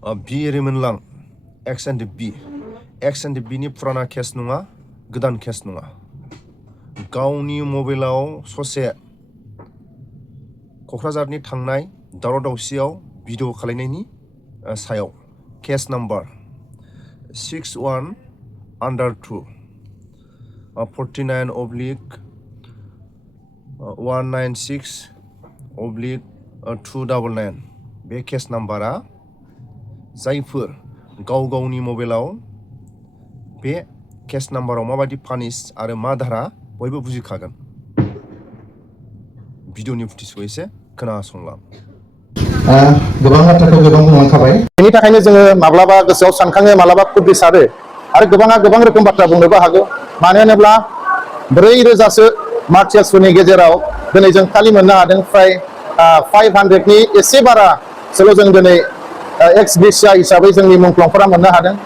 बि रिमोनलां एक्स and बि नि फुराना case नङा, गोदान केस नङा। गावनि मबाइलाव ससे क'क्राझारनि थांनाय दावराव दावसियाव भिडिअ खालायनायनि सायाव केस नाम्बार 61/2 49/196/299 बे केस नाम्बारा जायफोर गाव गावनि मबाइलाव बे केस नाम्बाराव माबायदि पानिश आरो मा धारा बयबो बुजिखागोन। भिडिअनि फुटेजखौ एसे खोनासंलां। गोबां बाथ्राखौ गोबां बुंलांखाबाय। बेनि थाखायनो जोङो माब्लाबा गोसोआव सानखाङो, माब्लाबा खुद्रि सारो आरो गोबाङा गोबां रोखोम बाथ्रा बुंनोबो हागौ। मानो होनोब्ला 4,000सो मार्चियार्सफोरनि गेजेराव दिनै जों खालि मोननो हादों फ्राय 500नि एसे बारासोल' जों दिनै एक्स ग्रेसिया हिसाबै जोंनि मुंख्लंफोरा मोननो हादों।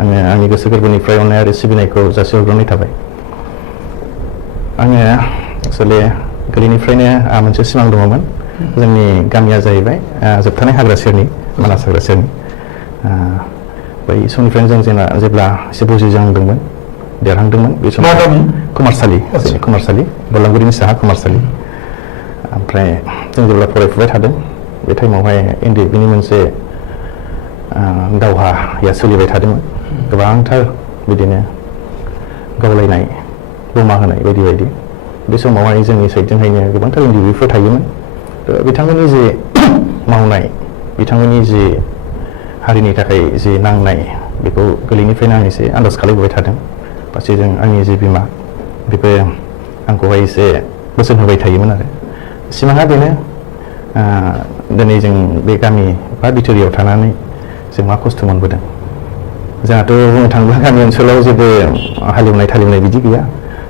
आङो आंनि गोसो गोरबोनिफ्राय अननाय आरो सिबिनायखौ जासिहरग्रोनाय थाबाय। आङो एक्सुवेलि गोरलैनिफ्रायनो मोनसे सिमां दङमोन। जोंनि गामिया जाहैबाय जोबथानाय हाग्रा सेरनि, मानास हाग्रा सेरनि। बै समनिफ्रायनो जों जेब्ला एसे बुजिजांदोंमोन, देरहांदोंमोन, बे समाव कुमारसालि बलांगुरिनि साहा कुमारसालि। ओमफ्राय जों जेब्ला फरायफुबाय थादों बे टाइमावहाय NDFB नि मोनसे दावहाया सोलिबाय थादोंमोन। गोबांथार बिदिनो गावलायनाय, बमा होनाय बायदि बायदि। बे समावहाय जोंनि साइडजोंहायनो गोबांथार NDFB फोर थायोमोन। बिथांमोननि जे मावनाय, बिथांमोननि जे हारिनि थाखाय जे नांनाय, बेखौ गोरलैनिफ्रायनो आं एसे आन्दाज खालामबोबाय थादों। फारसेजों आंनि जे बिमा, बेबो आंखौहाय एसे बोसोन होबाय थायोमोन आरो। सिमाङा बेनो दिनै जों बे गामि बा बिथोरियाव थानानै जों मा खस्थ' मोनबोदों। जोंहाथ' बुंनो थाङोब्ला गामि ओनसोलाव जेबो हालेवनाय थालेवनाय बिदि गैया।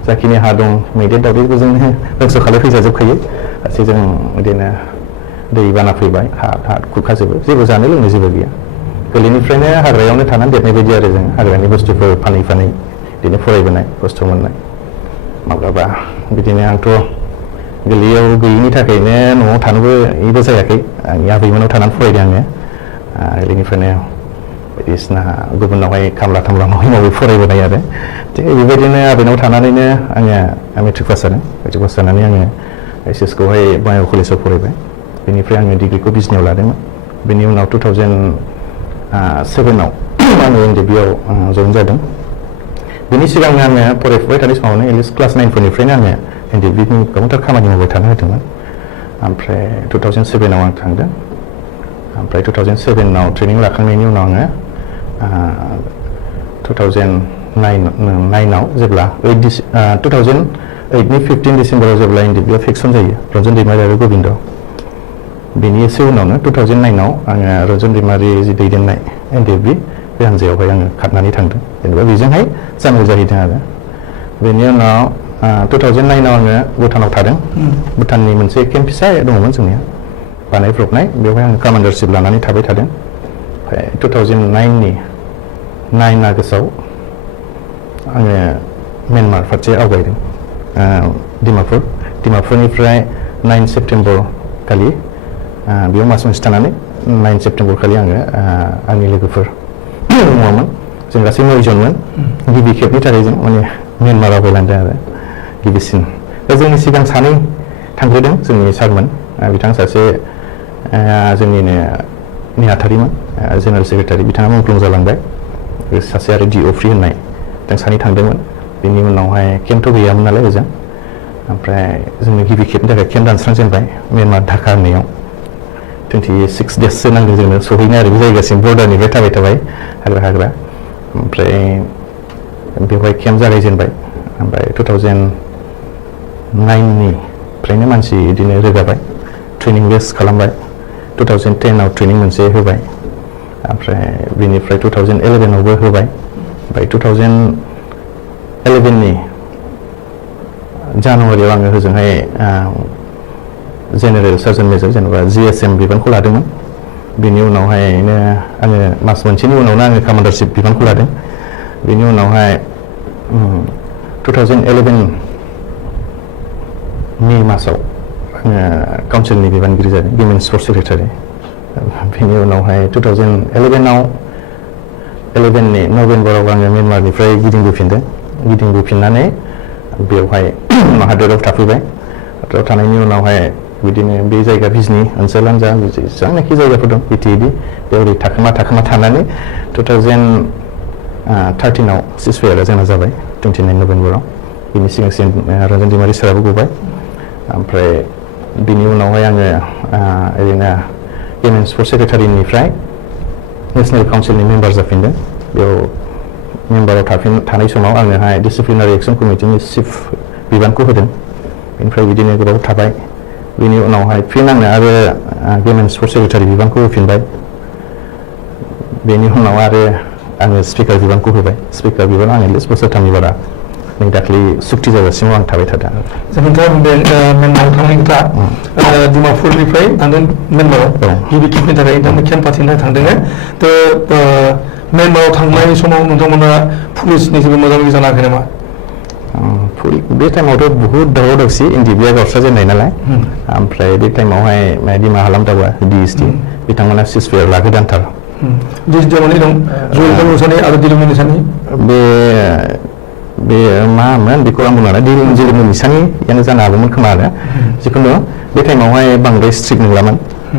जाखिनि हा दं मैदेर दावदेरफोरजोंनो धंस' खालामफैजाजोबखायो। फारसेजों बिदिनो दै बाना फैबाय, हा खुरखाजोबो, जेबो जानो लोंनो जेबो गैया। गोरलैनिफ्रायनो हाग्रायावनो थानानै देरनाय बायदि आरो जों हाग्रानि बुस्थुफोर फानै फानै बिदिनो फरायबोनाय, खस्थ' मोननाय। माब्लाबा बिदिनो आंथ' गोरलैयाव गैयिनि थाखायनो न'आव थानोबो जायाखै। आंनि आबैमोनाव थानानै फरायदों आङो। गोरलैनिफ्रायनो बायदिसिना गुबुनावहाय खामला मावै फरायबोनाय आरो। थिग बेबायदिनो आबैनाव थानानैनो आङो मेट्रिक पास जादों। मेट्रिक पास जानानै आङो HS खौहाय बङाइगाव कलेजाव फरायबाय। बेनिफ्राय आङो डिग्रिखौ बिजनियाव लादोंमोन। बेनि उनाव 2007 आव आङो NDFB आव जइन जादों। बेनि सिगांनो आङो फरायफुबाय थानाय समावनो एटलिस्ट क्लास 9 फोरनिफ्रायनो आङो NDFB नि गोबांथार खामानि मावबाय थानो होदोंमोन। ओमफ्राय 2007 आव आं थांदों। ओमफ्राय 2007 आव ट्रेनिं लाखांनायनि उनाव आङो 2009 आव जेब्ला 2008 नि 15 डिसेम्बराव जेब्ला NDFB आव फेक्सन जायो, रन्जन दैमारि आरो गबिन्द, बेनि एसे उनावनो 2009 आव आङो रन्जन दैमारि जि दैदेननाय NDFB बे हान्जायावहाय आङो खारनानै थांदों। जेनेबा बेजोंहाय जानांगौ जाहैदों आरो। बेनि उनाव 2009 आव आङो भुटानाव थादों। भुटाननि मोनसे केम्प फिसा दङमोन जोंनिया, बानायब्रबनाय, बेवहाय आङो कामान्डारशिप लानानै थाबाय थादों। ओमफ्राय 2009 आगस्टआव आङो म्यानमार फारसे आवगायदों। डिमापुरनिफ्राय 9 सेप्तेम्बर खालि बेयाव मास मोनसे थानानै 9 सेप्तेम्बर खालि आङो आंनि लोगोफोर दङमोन, जों गासै 9 जनमोन। गिबि खेबनि थाखाय जों माने म्यानमार आवगायलांदों आरो गिबिसिन। दा जोंनि सिगां सानै थांग्रोदों, जोंनि सारमोन। बिथां सासे जोंनिनो नेहाथारिमोन, जेनेरेल सेक्रेटारि, बिथाङा मुंख्लं जालांबाय। सासे आरो DO फ्रि होननाय, जों सानै थांदोंमोन। बेनि उनावहाय केम्पथ' गैयामोन नालाय ओजों। ओमफ्राय जोंनो गिबि खेबनि थाखाय केम्प दानस्रांजेनबाय म्यानमार ढाका होननायाव। 26 डेससो नांदों जोंनो सहैनो आरो बे जायगासिम, बर्डारनिफ्राय थाबाय हाग्रा। ओमफ्राय बेवहाय केम्प जागायजेनबाय। ओमफ्राय 2009निफ्रायनो मानसि बिदिनो रोगाबाय, ट्रेनिं बेस खालामबाय। 2010 आव ट्रेनिं मोनसे होबाय। ओमफ्राय बेनिफ्राय 2011 आवबो होबाय। ओमफ्राय 2011 नि जानुवारियाव आङो होजोंहाय जेनेरेल सार्जन मेजर जेनेबा GSM बिबानखौ लादोंमोन बेनि उनावहायनो आङो मास मोनसेनि उनावनो आङो कमान्डारशिप बिबानखौ लादों बेनि उनावहाय 2011 मे मासाव आङो काउन्सिलनि बिबानगिरि जादों विमेन्स स्पर्ट्स सेक्रेटारि बेनि उनावहाय 2011 नि नभेम्बराव आङो म्यानमारनिफ्राय गिदिंबोफिननानै बेवहाय हादोराव थाफैबाय हादोराव थानायनि उनावहाय बिदिनो बे जायगा बिजनि ओनसोलानो जा जेसेबांनाखि जायगाफोर दं बिटिएडि बेयाव थाखोमा थानानै 2013 सिजफायारा जोंना जाबाय 29 नभेम्बराव बिनि सिगां रन्जन दैमारि साराबो गबाय ओमफ्राय बिनि उनावहाय आङो ओरैनो विमेन्स स्पर्ट्स सेक्रेटारिनिफ्राय नेशनेल काउन्सिलनि मेम्बार जाफिनदों बेयाव मेम्बाराव थानाय समाव आङोहाय डिसिप्लिनारि एक्सन कमिटिनि चिफ बिबानखौ होदों बेनिफ्राय बिदिनो गोबाव थाबाय बेनि उनावहाय फिन आंनो आरो विमेन्स स्पर्ट्स सेक्रेटारि बिबानखौ होफिनबाय बेनि उनाव आरो आङो स्पिकार बिबानखौ होबाय स्पिकार बिबानाव आङो लिस्ट बोसोरथामनि बारा नै दाख्लै सुक्ति जाजासिमाव आं थाबाय थादों नोंथाङा बुंदों म्यानमाराव थांनायनि खोथा डिमापुरनिफ्राय थांदों म्यानमाराव गिबि खेबनि थाखाय नोंथांमोन केम्प फाथिनो थांदों म्यानमाराव थांनाय समाव नोंथांमोना पुलिसनि जेबो मोगा मोगि जानो हायाखै नामा बे टाइमावथ' बुहुद दावराव दावसि एनडिएफबिआ गावस्राजेननाय नालाय ओमफ्राय बे टाइमावहाय दिमा हालाम दावा DSD बिथांमोना सिजफायार लाखोदानथार DSD माने दं जयिता मुसानि आरो दिलिप मुसानि बे मामोन बेखौ आं बुंनो दिलिप मुसानियानो जानो हागौमोन खोमा आरो जिखुनु बे टाइमावहाय बांद्राय स्ट्रिक्ट नंलामोन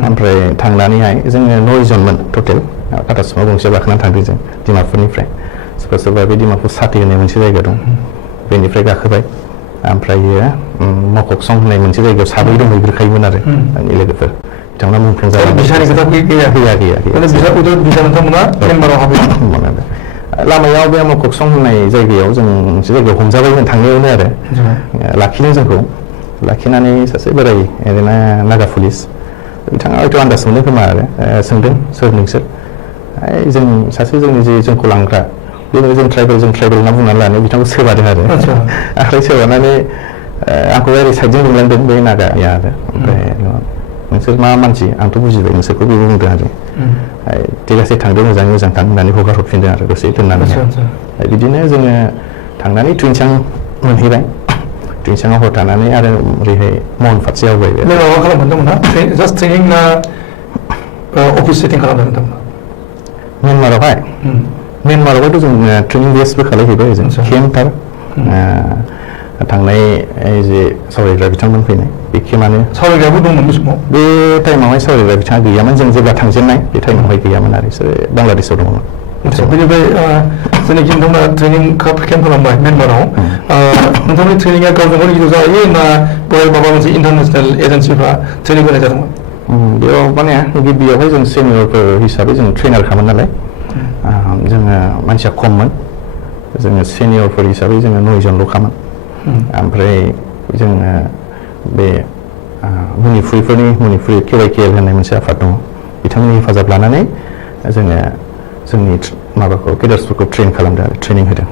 ओमफ्राय थांनानैहाय जोङो 9 जनमोन टटेल टाटा सुमो गंसेयाव गाखोनानै थांदों जों डिमापुरनिफ्राय सोरबा बे डिमापुर साथि होननाय मोनसे जायगा दं बेनिफ्राय गाखोबाय ओमफ्रायो मककसं होननाय मोनसे जायगायाव साब्रै दंहैग्रोखायोमोन आरो आंनि लोगोफोर बिथांमोना मुंख्लं जाबाय बिसानि खोथा गैया बिथांमोना म्यानमाराव हाबहैदों लामायाव बे मककसं होननाय जायगायाव जों मोनसे जायगायाव हमजाबायमोन थांनायावनो आरो लाखिदों जोंखौ लाखिनानै सासे बोराय ओरैनो नागा पुलिस बिथाङा हयथ' आन्दाज मोनदों खोमा आरो सोंदों सोर नोंसोर जों सासे जोंखौ लांग्रा जों ट्राइबेल होनना बुंनानै लानाय बिथांखौ सोबादों आरो आखाइ सोबानानै आंखौ ओरै साइडजों लिंलांदों बे नागाया आरो ओमफ्राय नोंसोर मा मानसि आंथ' बुजिबाय नोंसोरखौ बेबो बुंदों आरो थिगासे थांदों मोजां थां होननानै हगार हरफिनदों आरो दसे दोननानै बिदिनो जोङो थांनानै टुइनसां मोनहैबाय टुइनसाङाव हर थानानै आरो ओरैहाय महन फारसे आवगायबाय माबा खालामदोंमोन जास्ट ट्रेनिं ना अफिस सेटिं खालामदों नोंथांमोना म्यानमारावहायथ' जों ट्रेनिं बेसबो खालामहैबाय जों केम्पथार थांनाय जे सावरायग्रा बिथांमोन फैनाय बे केम्पआनो सावरायग्राबो दंमोन बे समाव बे टाइमावहाय सावरायग्रा बिथाङा गैयामोन जों जेब्ला थांजेननाय बे टाइमावहाय गैयामोन आरो बिसोरो बांलादेशआव दङमोन बेनिफ्राय जेनाखि नोंथांमोना ट्रेनिं केम्प खालामबाय म्यानमाराव नोंथांमोननि ट्रेनिंआ गावजों गाव गिदिर जायो ना बेवहाय माबा मोनसे इन्टारनेसनेल एजेन्सिफ्रा ट्रेनिं होनाय जादोंमोन बेयाव माने गिबियावहाय जों सिनियरफोर हिसाबै जों ट्रेनारखामोन नालाय जोङो मानसिया खममोन जोङो सिनियरफोर हिसाबै जोङो 9 जनल'खामोन ओमफ्राय जोङो बे मणिपुरि KYKL होननाय मोनसे आफाद दङ बिथांमोननि हेफाजाब लानानै जोङो जोंनि माबाखौ केडार्सफोरखौ ट्रेन खालामदों आरो ट्रेनिं होदों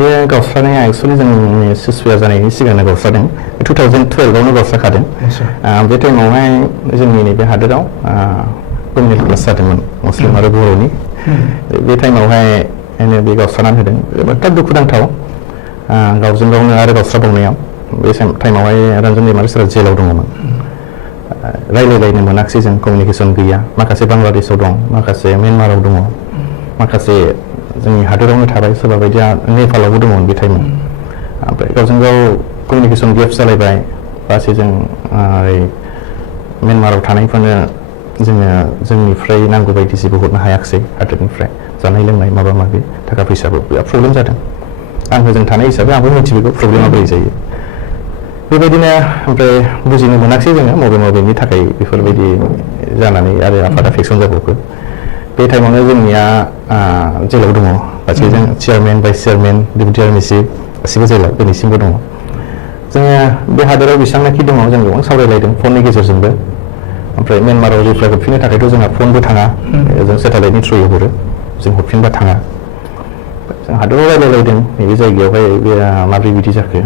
बे गावस्रानाया एक्सुवेलि जोंनि सिजफायार जानायनि सिगांनो गावस्रादों 2012आवनो गावस्राखादों बे टाइमावहाय जोंनि नैबे हादोराव कमिउनेल क्लास जादोंमोन मुस्लिम आरो बर'नि बे टाइमावहाय बे गावस्रानानै होदों जोबोद दुखुनांथाव गावजों गावनो आरो गावस्राबावनायाव बे टाइमावहाय रन्जन दैमारि सारा जेलाव दङमोन रायलायलायनो मोनाखिसै जों कमिउनिकेसन गैया माखासे बांलादेशआव दं माखासे म्यानमाराव दङ माखासे जोंनि हादोरावनो थाबाय सोरबा बायदिया नेपालावबो दङमोन बे टाइमाव ओमफ्राय गावजों गाव कमिउनिकेसन गेप जालायबाय गासै जों म्यानमाराव थानायफोरनो जोङो जोंनिफ्राय नांगौ बायदि जेबो हरनो हायाखिसै हादोरनिफ्राय जानाय लोंनाय माबा माबि थाखा फैसाबो बिराद प्रब्लेम जादों आं हजों थानाय हिसाबै आंबो मिथिगौ प्रब्लेमा बोरै जायो बेबायदिनो ओमफ्राय बुजिनो मोनाखिसै जोङो मबेनि थाखाय बेफोरबायदि जानानै आरो आफादा फेक्सन जाबावखो बे टाइमावनो जोंनिया जेलाव दङ गासैजों chairman vice chairman deputy army chief गासिबो जेलाव दिनैसिमबो दङ जोङो बे हादोराव बेसेबांनाखि दङ जों गोबां सावरायलायदों फननि गेजेरजोंबो ओमफ्राय म्यानमाराव रिप्लाइ हरफिननो थाखायथ' जोंहा फनबो थाङा जों सेटेलाइटनि थ्रुयै हरो जों हरफिनबा थाङा जों हादोराव रायलायलायदों नैबे जायगायावहाय बे माब्रै बिदि जाखो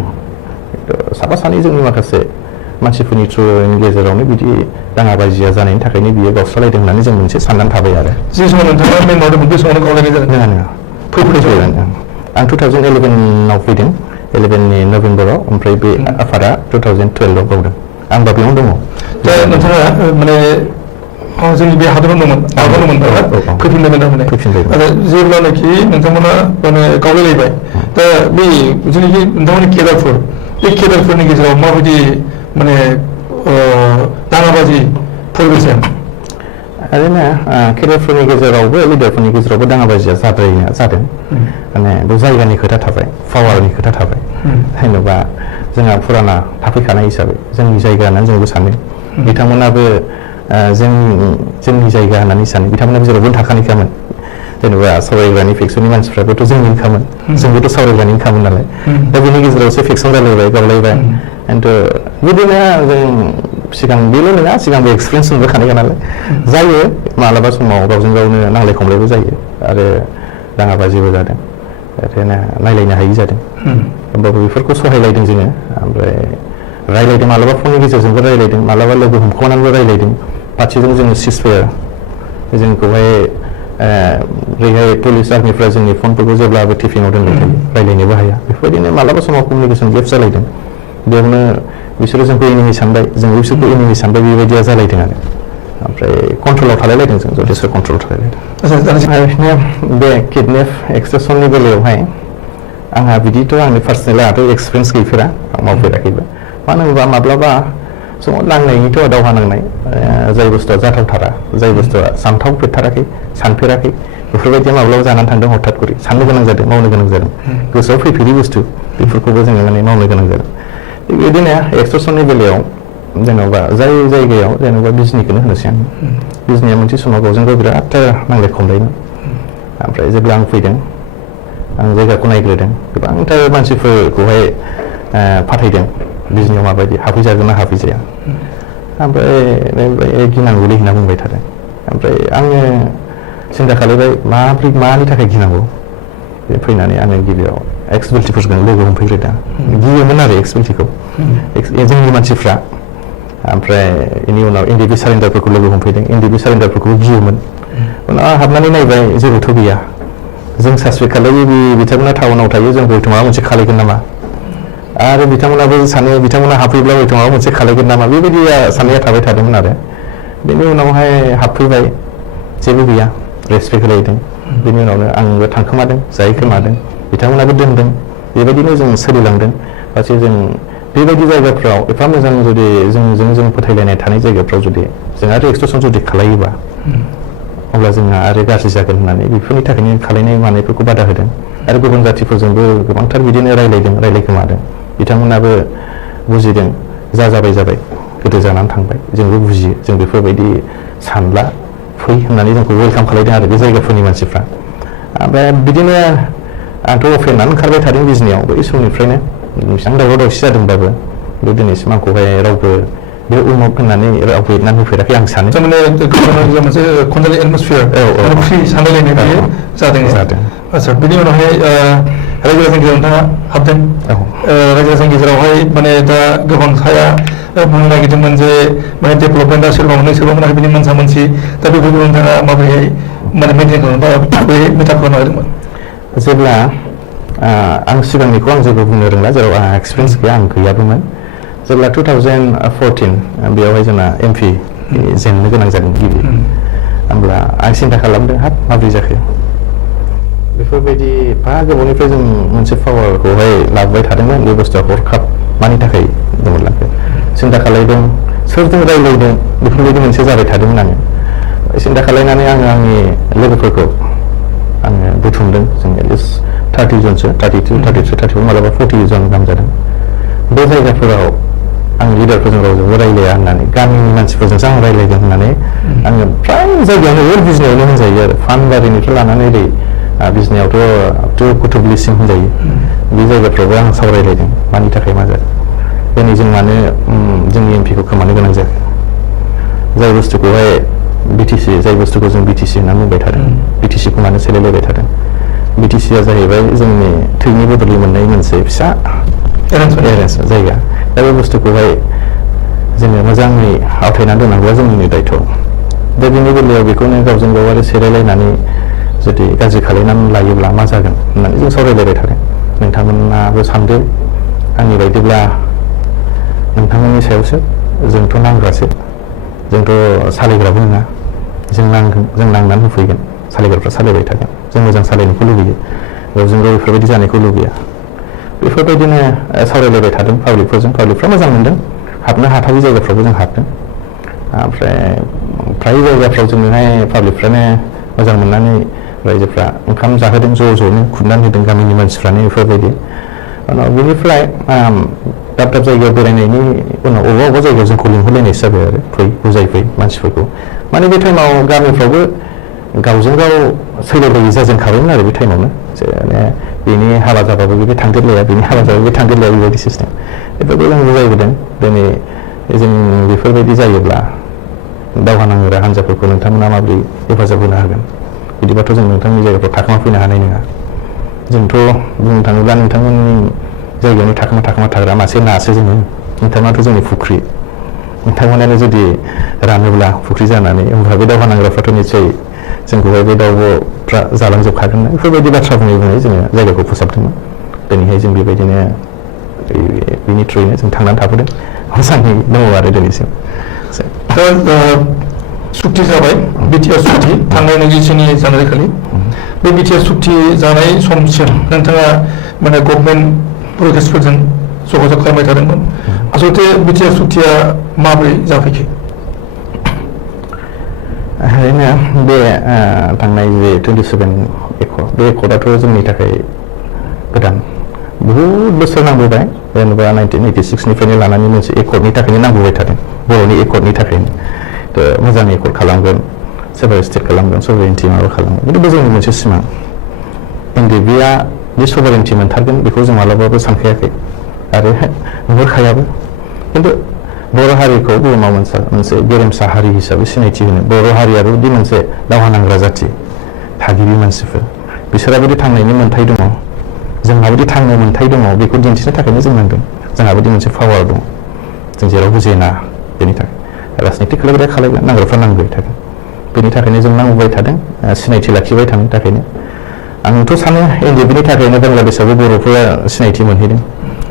साफा सानै जोंनि माखासे मानसिफोरनि थ्रुनि गेजेरावनो बिदि दाङाबाजिया जानायनि थाखायनो बियो गावस्रालायदों होननानै जों मोनसे साननानै थाबाय आरो जे समाव नोंथाङा मेम्बार दंमोन बे समावनो गावलायनाय जादों नङा नङा फैबाय आं 2011आव फैदों 11नि नभेम्बराव ओमफ्राय बे आफादा 2012आव गावदों आंबा बेयावनो दङ दा नोंथाङा माने जोंनि बे हादराव दंमोन आगोलावमोन फैफिनदोंमोन थारमाने आरो जेब्लानाखि नोंथांमोना माने गावलायलायबाय दा बे जेनाखि नोंथांमोननि केदारफोर बे केदारफोरनि गेजेराव माबायदि माने दाङाबाजि फैबायसै ओरैनो केदारफोरनि गेजेरावबो लिडारफोरनि गेजेरावबो दाङाबाजिया जादों माने बे जायगानि खोथा थाबाय पावारनि खोथा थाबाय जेनेबा जोंहा फुराना थाफैखानाय हिसाबै जोंनि जायगा होननानै जोंबो सानो बिथांमोनाबो जोंनि जायगा होननानै सानो बिथांमोनाबो जेरावबो थाखानायखामोन जेनेबा सावरायग्रानि फेक्सननि मानसिफ्राबोथ' जोंनिनोखामोन जोंबोथ' सावरायग्रानिखामोन नालाय दा बेनि गेजेरावसो फेक्सन रायलायबाय गावलायबाय खिन्थु बिदिनो जों सिगां बेल' नङा सिगांबो एक्सपिरियेन्स मोनबोखानाय नालाय जायो मालाबा समाव गावजों गावनो नांलाय खमलायबो जायो आरो दाङाबाजिबो जादों ओरैनो नायलायनो हायि जादों होमबाबो बेफोरखौ सहायलायदों जोङो ओमफ्राय रायलायदों मालाबा फननि गेजेरजोंबो रायलायदों मालाबा लोगो हमख'नानैबो रायलायदों फारसेजों जोङो सिजफायार जोंखौहाय ओरैहाय पुलिस आर्मिफ्रा जोंनि फनफोरखौ जेब्लाबो टिफिनाव दोनबाय थायो रायलायनोबो हाया बेफोरबायदिनो मालाबा समाव कमिउनिकेसन गेप जालायदों बेयावनो बिसोरो जोंखौ एनिमि सानबाय जोंबो बिसोरखौ एनिमि सानबाय बेबायदिया जालायदों आरो ओमफ्राय कन्ट्रलाव थालायलायदों जों जथेस्थ' कन्ट्रलाव थालायलायदों बे किडनेप एक्सट्रैक्शननि बेलायावहाय आंहा बिदिथ' आंनि पार्सनेल आंहाथ' एक्सपिरियेन्स गैफेरा आं मावफेराखैबो मानो होनोबा माब्लाबा समाव नांनायनिथ' दावहा नांनाय जाय बुस्थुआ जाथावथारा जाय बुस्थुआ सानथावफेरथाराखै सानफेराखै बेफोरबायदिया माब्लाबा जानानै थांदों हथात करि साननो गोनां जादों मावनो गोनां जादों गोसोआव फैफेरि बुस्थु बेफोरखौबो जोङो माने मावनो गोनां जादों बिदिनो एक्सट्रैक्शननि बेलायाव जेन'बा जाय जायगायाव जेन'बा बिजनिखौनो होनोसै आं बिजनिया मोनसे समाव गावजों गाव बिराद नांलाय खमलायमोन ओमफ्राय जेब्ला आं फैदों आं जायगाखौ नायग्रोदों गोबांथार मानसिफोरखौहाय फाथायदों बिजनियाव माबायदि हाफैजागोन ना हाफैजाया ओमफ्राय गिनांगौलै होनना बुंबाय थादों ओमफ्राय आङो सिन्था खालामबाय मानि थाखाय गिनांगौ फैनानै आङो गिबियाव एक्सबिलिटिफोरजों लोगो हमफैग्रोदों गियोमोन आरो एक्सबिलिटिखौ जोंनि मानसिफ्रा ओमफ्राय बेनि उनाव एनडिबि सारेन्डारफोरखौ लोगो हमफैदों एनडिबि सारेन्डारफोरखौबो गियोमोन उनाव हाबनानै नायबाय जेबोथ' गैया जों सासपेक्ट खालायो बिथांमोना टाउनाव थायो जों हयथ' माबा मोनसे खालायगोन नामा आरो बिथांमोनाबो सानो बिथांमोना हाबफैब्ला हयथ' माबा मोनसे खालायगोन नामा बेबायदि साननाया थाबाय थादोंमोन आरो बेनि उनावहाय हाबफैबाय जेबो गैया रेसपेक्ट होलायदों बेनि उनावनो आंबो थांखोमादों जाहैखोमादों बिथांमोनाबो दोनदों बेबायदिनो जों सोलिलांदों फारसे जों बेबायदि जायगाफ्राव एफा मोजां जुदि जों फोथायलायनाय थानाय जायगाफ्राव जुदि जों आरो एक्सट्रैक्शन जुदि खालायोबा अब्ला जोंहा आरो गाज्रि जागोन होननानै बेफोरनि थाखायनो खालायनाय मानायफोरखौ बादा होदों आरो गुबुन जाथिफोरजोंबो गोबांथार बिदिनो रायलायखोमादों बिथांमोनाबो बुजिदों जाबाय गोदो जानानै थांबाय जोंबो बुजियो जों बेफोरबायदि सानला फै होननानै जोंखौ वेलकाम खालायदों आरो बे जायगाफोरनि मानसिफ्रा ओमफ्राय बिदिनो आंथ' अफेनानै ओंखारबाय थादों बिजनियाव बै समनिफ्रायनो बेसेबां दावराव दावसि जादोंबाबो बे दिनैसिम आंखौहाय रावबो बे उमुक होननानै रावबो एदनानै होफेराखै आं सानो माने मोनसे कन्ट्रल एटमसफियार फ्रि सानलायलायनाय बियो जादों आচ্ছা बेनि उनावहाय रायजो राजानि गेजेराव नोंथाङा हाबदों रायजो राजानि गेजेरावहाय माने दा गोबां साया बुंनो नागिरदोंमोन जे माने डेभेलपमेन्टआ सोरबा मोनाखै बिनि मोनसा मोनसि दा बेफोरखौ नोंथाङा माबोरैहाय माने मेनटेन खालामबा बे मेटार खालामनो नागिरदोंमोन जेब्ला आं सिगांनिखौ आं जेबो बुंनो रोंला जेराव आंहा एक्सपिरियेन्स गैया आं गैयाबोमोन जेब्ला 2014 बेयावहाय जोंना एमपि जेननो गोनां जादों गिबि होमब्ला आं सिन्था खालामदों हाब माबोरै जाखो बेफोरबायदि एफा गोबावनिफ्राय जों मोनसे पावारखौहाय लाबोबाय थादोंमोन बे बुस्थुआ हरखाब मानि थाखाय गोमोरलांखो सिन्था खालायदों सोरजों रायलायदों बेफोरबायदि मोनसे जाबाय थादोंमोन आङो सिन्था खालायनानै आङो आंनि लोगोफोरखौ आङो बुथुमदों जों एटलिस्ट 30 जनसो 32, 33, 34 मालाबा 40 जन गाहाम जादों बे जायगाफोराव आं लिडारफोरजों रावजोंबो रायलाया होननानै गामिनि मानसिफोरजोंसो आं रायलायगोन होननानै आङो फ्राय जायगायावनो अल बिजनियावनो होनजायो आरो फानबारिनिफ्राय लानानै ओरै बिजनियावथ' आपटु कुथुबलिसिम होनजायो बे जायगाफ्रावबो आं सावरायलायदों मानि थाखाय मा जादों दिनै जों मानो जोंनि एमपिखौ खोमानो गोनां जायाखै जाय बुस्थुखौहाय बिटिसि जाय बुस्थुखौ जों बिटिसि होननानै बुंबाय थादों बिटिसिखौ मानो सोलायलायबाय थादों बिटिसिआ जाहैबाय जोंनि थैनि बदलै मोननाय मोनसे फिसा एरेन्ज जायगा दा बे बुस्थुखौहाय जोङो मोजाङै आवथायनानै दोननांगौआ जोंनिनो दायथ'। दा बेनि बेलायाव बेखौनो गावजों गाव आरो सेरायलायनानै जुदि गाज्रि खालायनानै लायोब्ला मा जागोन होननानै जों सावरायलायबाय थादों। नोंथांमोनाबो सानदो, आंनि बायदिब्ला नोंथांमोननि सायावसो, जोंथ' नांग्रासो, जोंथ' सालायग्राबो नङा, जों नांगोन, जों नांनानै होफैगोन, सालायग्राफ्रा सालायबाय थागोन, जों मोजां सालायनायखौ लुबैयो, गावजों गाव बेफोरबायदि जानायखौ लुबैया। बेफोरबायदिनो सावरायलायबाय थादों पाब्लिकफोरजों, पाब्लिकफ्रा मोजां मोनदों, हाबनो हाथावि जायगाफ्रावबो जों हाबदों। ओमफ्राय फ्राय जायगाफ्राव जोंनोहाय पाब्लिकफ्रानो मोजां मोननानै रायजोफ्रा ओंखाम जाहोदों, ज'नो खुरनानै होदों गामिनि मानसिफ्रानो बेफोरबायदि। उनाव बेनिफ्राय दाब दाब जायगायाव बेरायनायनि उनाव अबेबा जायगायाव जोंखौ लिंहरलायनायसो जाबाय आरो फै, बुजायफै मानसिफोरखौ। माने बे टाइमाव गामिफ्रावबो गावजों गाव सैलायलायि जाजेनखाबायमोन आरो बे टाइमावनो, जे बेनि हाबा जाबाबो बे थांदेरलाया, बेनि हाबा जाबाबो बे थांदेरलाया, बेबायदि सिस्टेम। बेफोरखौ जों बुजायबोदों। दिनै जों बेफोरबायदि जायोब्ला दावहा नांग्रा हान्जाफोरखौ नोंथांमोना माबोरै हेफाजाब होनो हागोन? बिदिबाथ' जों नोंथांनि जायगाफ्राव थाखोमा फैनो हानाय नङा। जोंथ' बुंनो थाङोब्ला नोंथांमोननि जायगायावनो थाखोमा थाग्रा मासे नासो जोङो, नोंथांमोनाथ' जोंनि फुख्रि। नोंथांमोनानो जुदि रानोब्ला फुख्रि जानानै, होमब्ला बे दावहा नांग्राफ्राथ' निस्सय जोंखौहाय बे दाउब'फ्रा जालांजोबखागोन ना, बेफोरबायदि बाथ्रा बुङै जोङो जायगाखौ फोसाबदोंमोन। दिनैहाय जों बेबायदिनो बिनि थ्रुयैनो जों थांनानै थाबोदों, मोजाङै दङ आरो दिनैसिम। सुक्ति जाबाय, बिटिआर सुक्ति थांनाय 27 जानुवारि खालि। बे बिटिआर सुक्ति जानाय समसिम नोंथाङा माने गभर्नमेन्ट प्रोग्रेसफोरजों जगाजग खालामबाय थादोंमोन। आसलथे बिटिआर सुक्तिया माबोरै जाफैखो? ओरैनो बे थांनाय जे 27 एकड़, बे एकड़ाथ' जोंनि थाखाय गोदान, बहुद बोसोर नांबोबाय, जेनेबा 1986निफ्रायनो लानानै मोनसे एकड़नि थाखायनो नांबोबाय थादों, बर'नि एकड़नि थाखायनो। मोजां एकड़ खालामगोन, सभारेन्टि खालामगोन, सभारेन्टि माबा खालामगोन, बिदि बे जोंनि मोनसे सिमां। एनडिएफबिआ बे सभारेन्टि मोनथारगोन बेखौ जों मालाबाबो सानखायाखै आरो नुहुरखायाबो। खिन्थु बर' हारिखौ बुहुमाव मोनसे गेरेमसा हारि हिसाबै सिनायथि होनो, बर' हारियाबो दि मोनसे दावहा नांग्रा जाथि, थागिबि मानसिफोर, बिसोराबोदि थांनायनि मोन्थाय दङ, जोंहाबोदि थांनो मोन्थाय दङ, बेखौ दिन्थिनो थाखायनो जों नांदों। जोंहाबोदि मोनसे पावार दं, जों जेरावबो जेना, बेनि थाखाय राजनिति खालायग्राया खालायगोन, नांग्राफ्रा नांबाय थागोन, बेनि थाखायनो जों नांबोबाय थादों, सिनायथि लाखिबाय थानायनि थाखायनो। आंथ' सानो एनडिएफबिनि थाखायनो बांलादेशआवबो बर'फोरा सिनायथि मोनहैदों,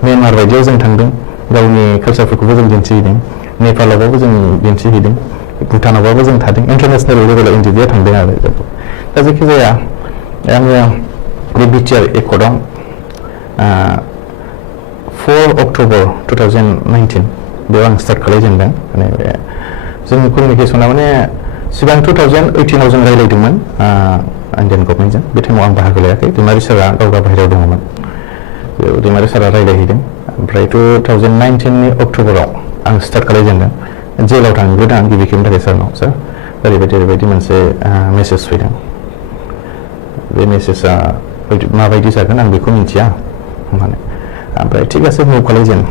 म्यानमार बायदियाव जों थांदों, गावनि कालसारफोरखौबो जों दिन्थिहैदों, नेपालावबाबो जों दिन्थिहैदों, भुटानावबाबो जों थादों, इन्टारनेसनेल लेभेलाव एनडिएफबिआ थांदों आरो। दा जायखिजाया आङो बे बिटिआर एकड़आव 4 अक्ट'बर 2019 बेयाव आं स्टार्ट खालायजेनदों। माने जोंनि कमिउनिकेसना माने सिगां 2018आव जों रायज्लायदोंमोन इन्डियान गभर्नमेन्टजों, बे टाइमाव आं बाहागो लायाखै, दैमारि सारा गावगा बाहेरायाव दङमोन, बेयाव दैमारि सारा रायज्लायहैदों। ओमफ्राय 2019नि अक्ट'बराव आं स्टार्ट खालायजेनदों, जेलाव थांग्रोदों आं गिबि खेबनि थाखाय सारनाव, सार ओरैबायदि मोनसे मेसेज फैदों, बे मेसेजआ माबायदि जागोन आं बेखौ मिन्थिया होननानै। ओमफ्राय थिगासे मुभ खालायजेन,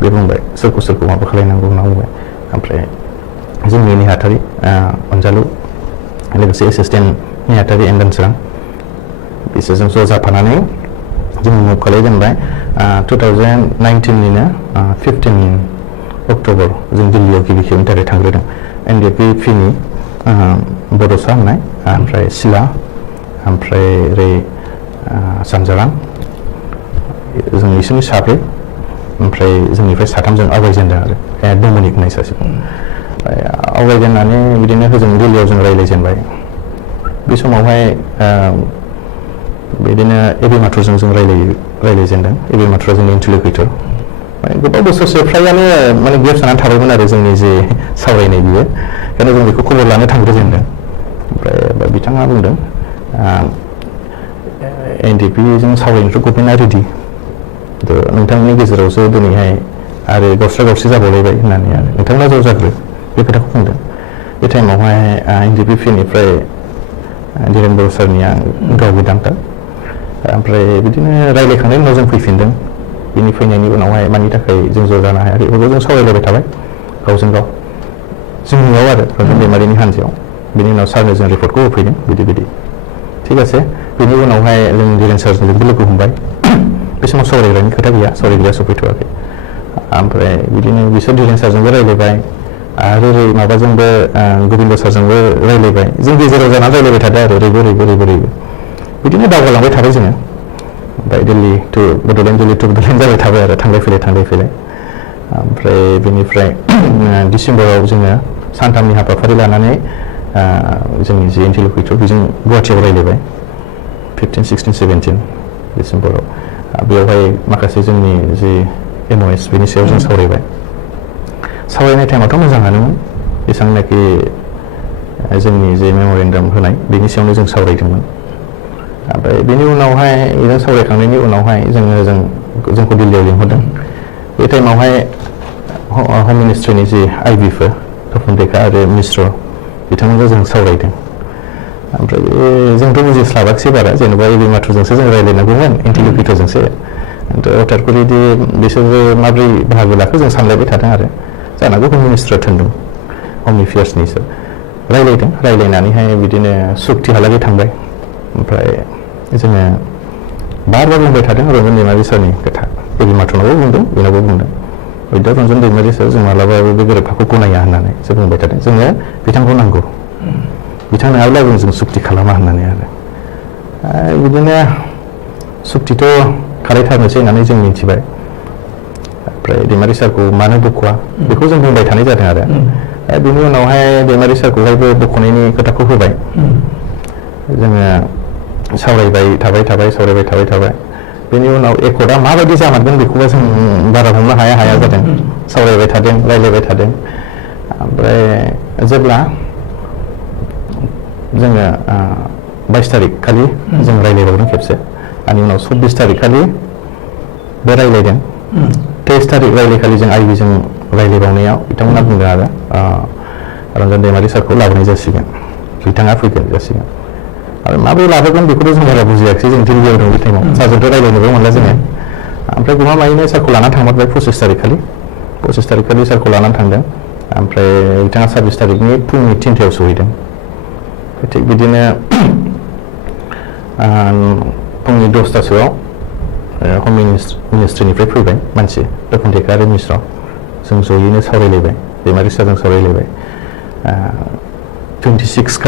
बे बुंबाय सोरखौ माबा खालायनांगौ होनना बुंबाय। ओमफ्राय जोंनि नेहाथारि अनजालु, लोगोसे एसिस्टेन्ट नेहाथारि एन्डानसोरां, बिसोरजों ज' जाफानानै जों मुभ खालायजेनबाय। 2019निनो 15 अक्ट'बर जों दिल्लीयाव गिबि खेबनि थाखाय थांग्रोदों। एनडिएफबिनि बड'सा होननाय, ओमफ्राय सिला, ओमफ्राय ओरै सानजारां, जों बिसोरनि साब्रै, ओमफ्राय जोंनिफ्राय साथामजों आवगायजेनदों आरो डमिनिक होननाय सासेखौ। आवगायजेननानै बिदिनो होजों दिल्लीयाव जों रायज्लायजेनबाय। बे समावहाय बिदिनो एबि माथुरजों जों रायज्लायजेनदों। एबि माथुरा जोंनि इन्टारल'किउटर, माने गोबाव बोसोरसे फ्रायानो माने गेप जानानै थाबायमोन आरो जोंनि जे सावरायनाय बियो, बेखायनो जों बेखौ खबर लानो थांग्रोजेनदों। ओमफ्राय बिथाङा बुंदों एनडिएफबिजों सावरायनोथ' गभर्नमेन्टआ रेडि, नोंथांनि गेजेरावसो दिनैहाय आरो गावस्रा जाबावलायबाय होननानै आरो नोंथांमोना ज' जाग्रो, बे खोथाखौ बुंदों। बे टाइमावहाय एनडिएफबिनिफ्राय धीरेन बर' सारनिया गाव गोदानथार, ओमफ्राय बिदिनो रायज्लायखांनायनि उनाव जों फैफिनदों। बिनि फैनायनि उनावहाय मानि थाखाय जों ज' जानो हायाखै बेफोरखौ जों सावरायलायबाय थाबाय गावजों गाव, जोंनियाव आरो रन्जन दैमारिनि हान्जायाव। बिनि उनाव सारनो जों रिपर्टखौ होफैदों, बिदि थिग आसे। बिनि उनावहाय जों धीरेन सारजों लोगो हमबाय। बे समाव सावरायग्रानि खोथा गैया, सावरायग्राया सफैथ'वाखै। ओमफ्राय बिदिनो बिसोर धिरेन सारजोंबो रायज्लायबाय आरो ओरै माबाजोंबो गोबिन्द सारजोंबो रायज्लायबाय जों गेजेराव जानानै रायज्लायबाय थादों आरो ओरैबो बिदिनो दावगालांबाय थाबाय जोङो ओमफ्राय दिल्ली टु बड'लेण्ड जाबाय थाबाय आरो थांलाय फैलाय ओमफ्राय बेनिफ्राय डिसेम्बराव जोङो सानथामनि हाबाफारि लानानै जोंनि जि इन्टारल'कुट'र बेजों गुवाहाटियाव रायज्लायबाय 15, 16, 17 डिसेम्बराव बेवहाय माखासे जोंनि जि MOS बेनि सायाव जों सावरायनाय टाइमाथ' मोजाङानोमोन बेसेबांनाखि जोंनि जे मेम'रेन्डाम होनाय बेनि सायावनो जों सावरायदोंमोन ओमफ्राय बेनि उनावहाय बेजों सावरायखांनायनि उनावहाय जोंखौ दिल्लीयाव लिंहरदों बे टाइमावहाय हम मिनिस्ट्रिनि जि आइबिफोर तपन डेका आरो मिश्र बिथांमोनजों जों सावरायदों ओमफ्राय जोंथ' बुजिस्लाबाखिसै बारा जेनेबा एबि माथ्र'जोंसो जों रायज्लायनांगौमोन इन्टारल'कुट'रजोंसो अटारकुरि बिसोरो माब्रै बाहागो लाखो जों सानलायबाय थादों आरो जानांगौ हम मिनिस्ट्रिया थिनदों हम एफेयार्सनिसो रायज्लायनानैहाय बिदिनो सुक्तिहालागै थांबाय ओमफ्राय जोङो बार बुंबाय थादों रन्जन दैमारि सारनि खोथा एबि माथ्र'नावबो बुंदों बेनावबो बुंदों दा रन्जन दैमारि सार जों मालाबाबो बे गोरोबथाखौ गनाया होननानै जों बुंबाय थादों जोङो बिथांखौ नांगौ बिथां नङाब्लाबो जों सुक्ति खालामा होननानै आरो बिदिनो सुक्तिथ' खालायथारनोसै होननानै जों मिथिबाय ओमफ्राय दैमारि सारखौ मानो बख'वा बेखौ जों बुंबाय थानाय जादों आरो बेनि उनावहाय दैमारि सारखौहायबो बख'नायनि खोथाखौ होबाय जोङो सावरायबाय थाबाय बेनि उनाव एकर्डआ माबायदि जामारगोन बेखौबो जों बारा हमनो हाया जादों सावरायबाय थादों रायज्लायबाय थादों ओमफ्राय जेब्ला जोङो 22 तारिख खालि जों रायज्लायबावदों खेबसे आनि उनाव 24 तारिख खालि बे रायज्लायदों 23 तारिख रायज्लायखालि जों आइबिजों रायज्लायबावनायाव बिथांमोना बुंदों आरो रन्जन दैमारि सारखौ लाबोनाय जासिगोन बिथाङा फैगोन जासिगोन आरो माबोरै लाबोगोन बेखौथ' जों बारा बुजियाखिसै जों दिल्लीयाव दं बे टाइमाव सारजोंथ' रायज्लायनोबो मोनला जोङो ओमफ्राय गमामायैनो सारखौ लानानै थांबाय 25 तारिख खालि सारखौ लानानै थांदों ओमफ्राय बिथाङा 26 तारिखनि फुंनि 3टायाव सहैदों थिग बिदिनो फुंनि 10टासोआव हम मिनिस्ट्रिनिफ्राय फैबाय मानसि तपन डेका आरो मिश्र जों जयैनो सावरायलायबाय दैमारि सारजों सावरायलायबाय 26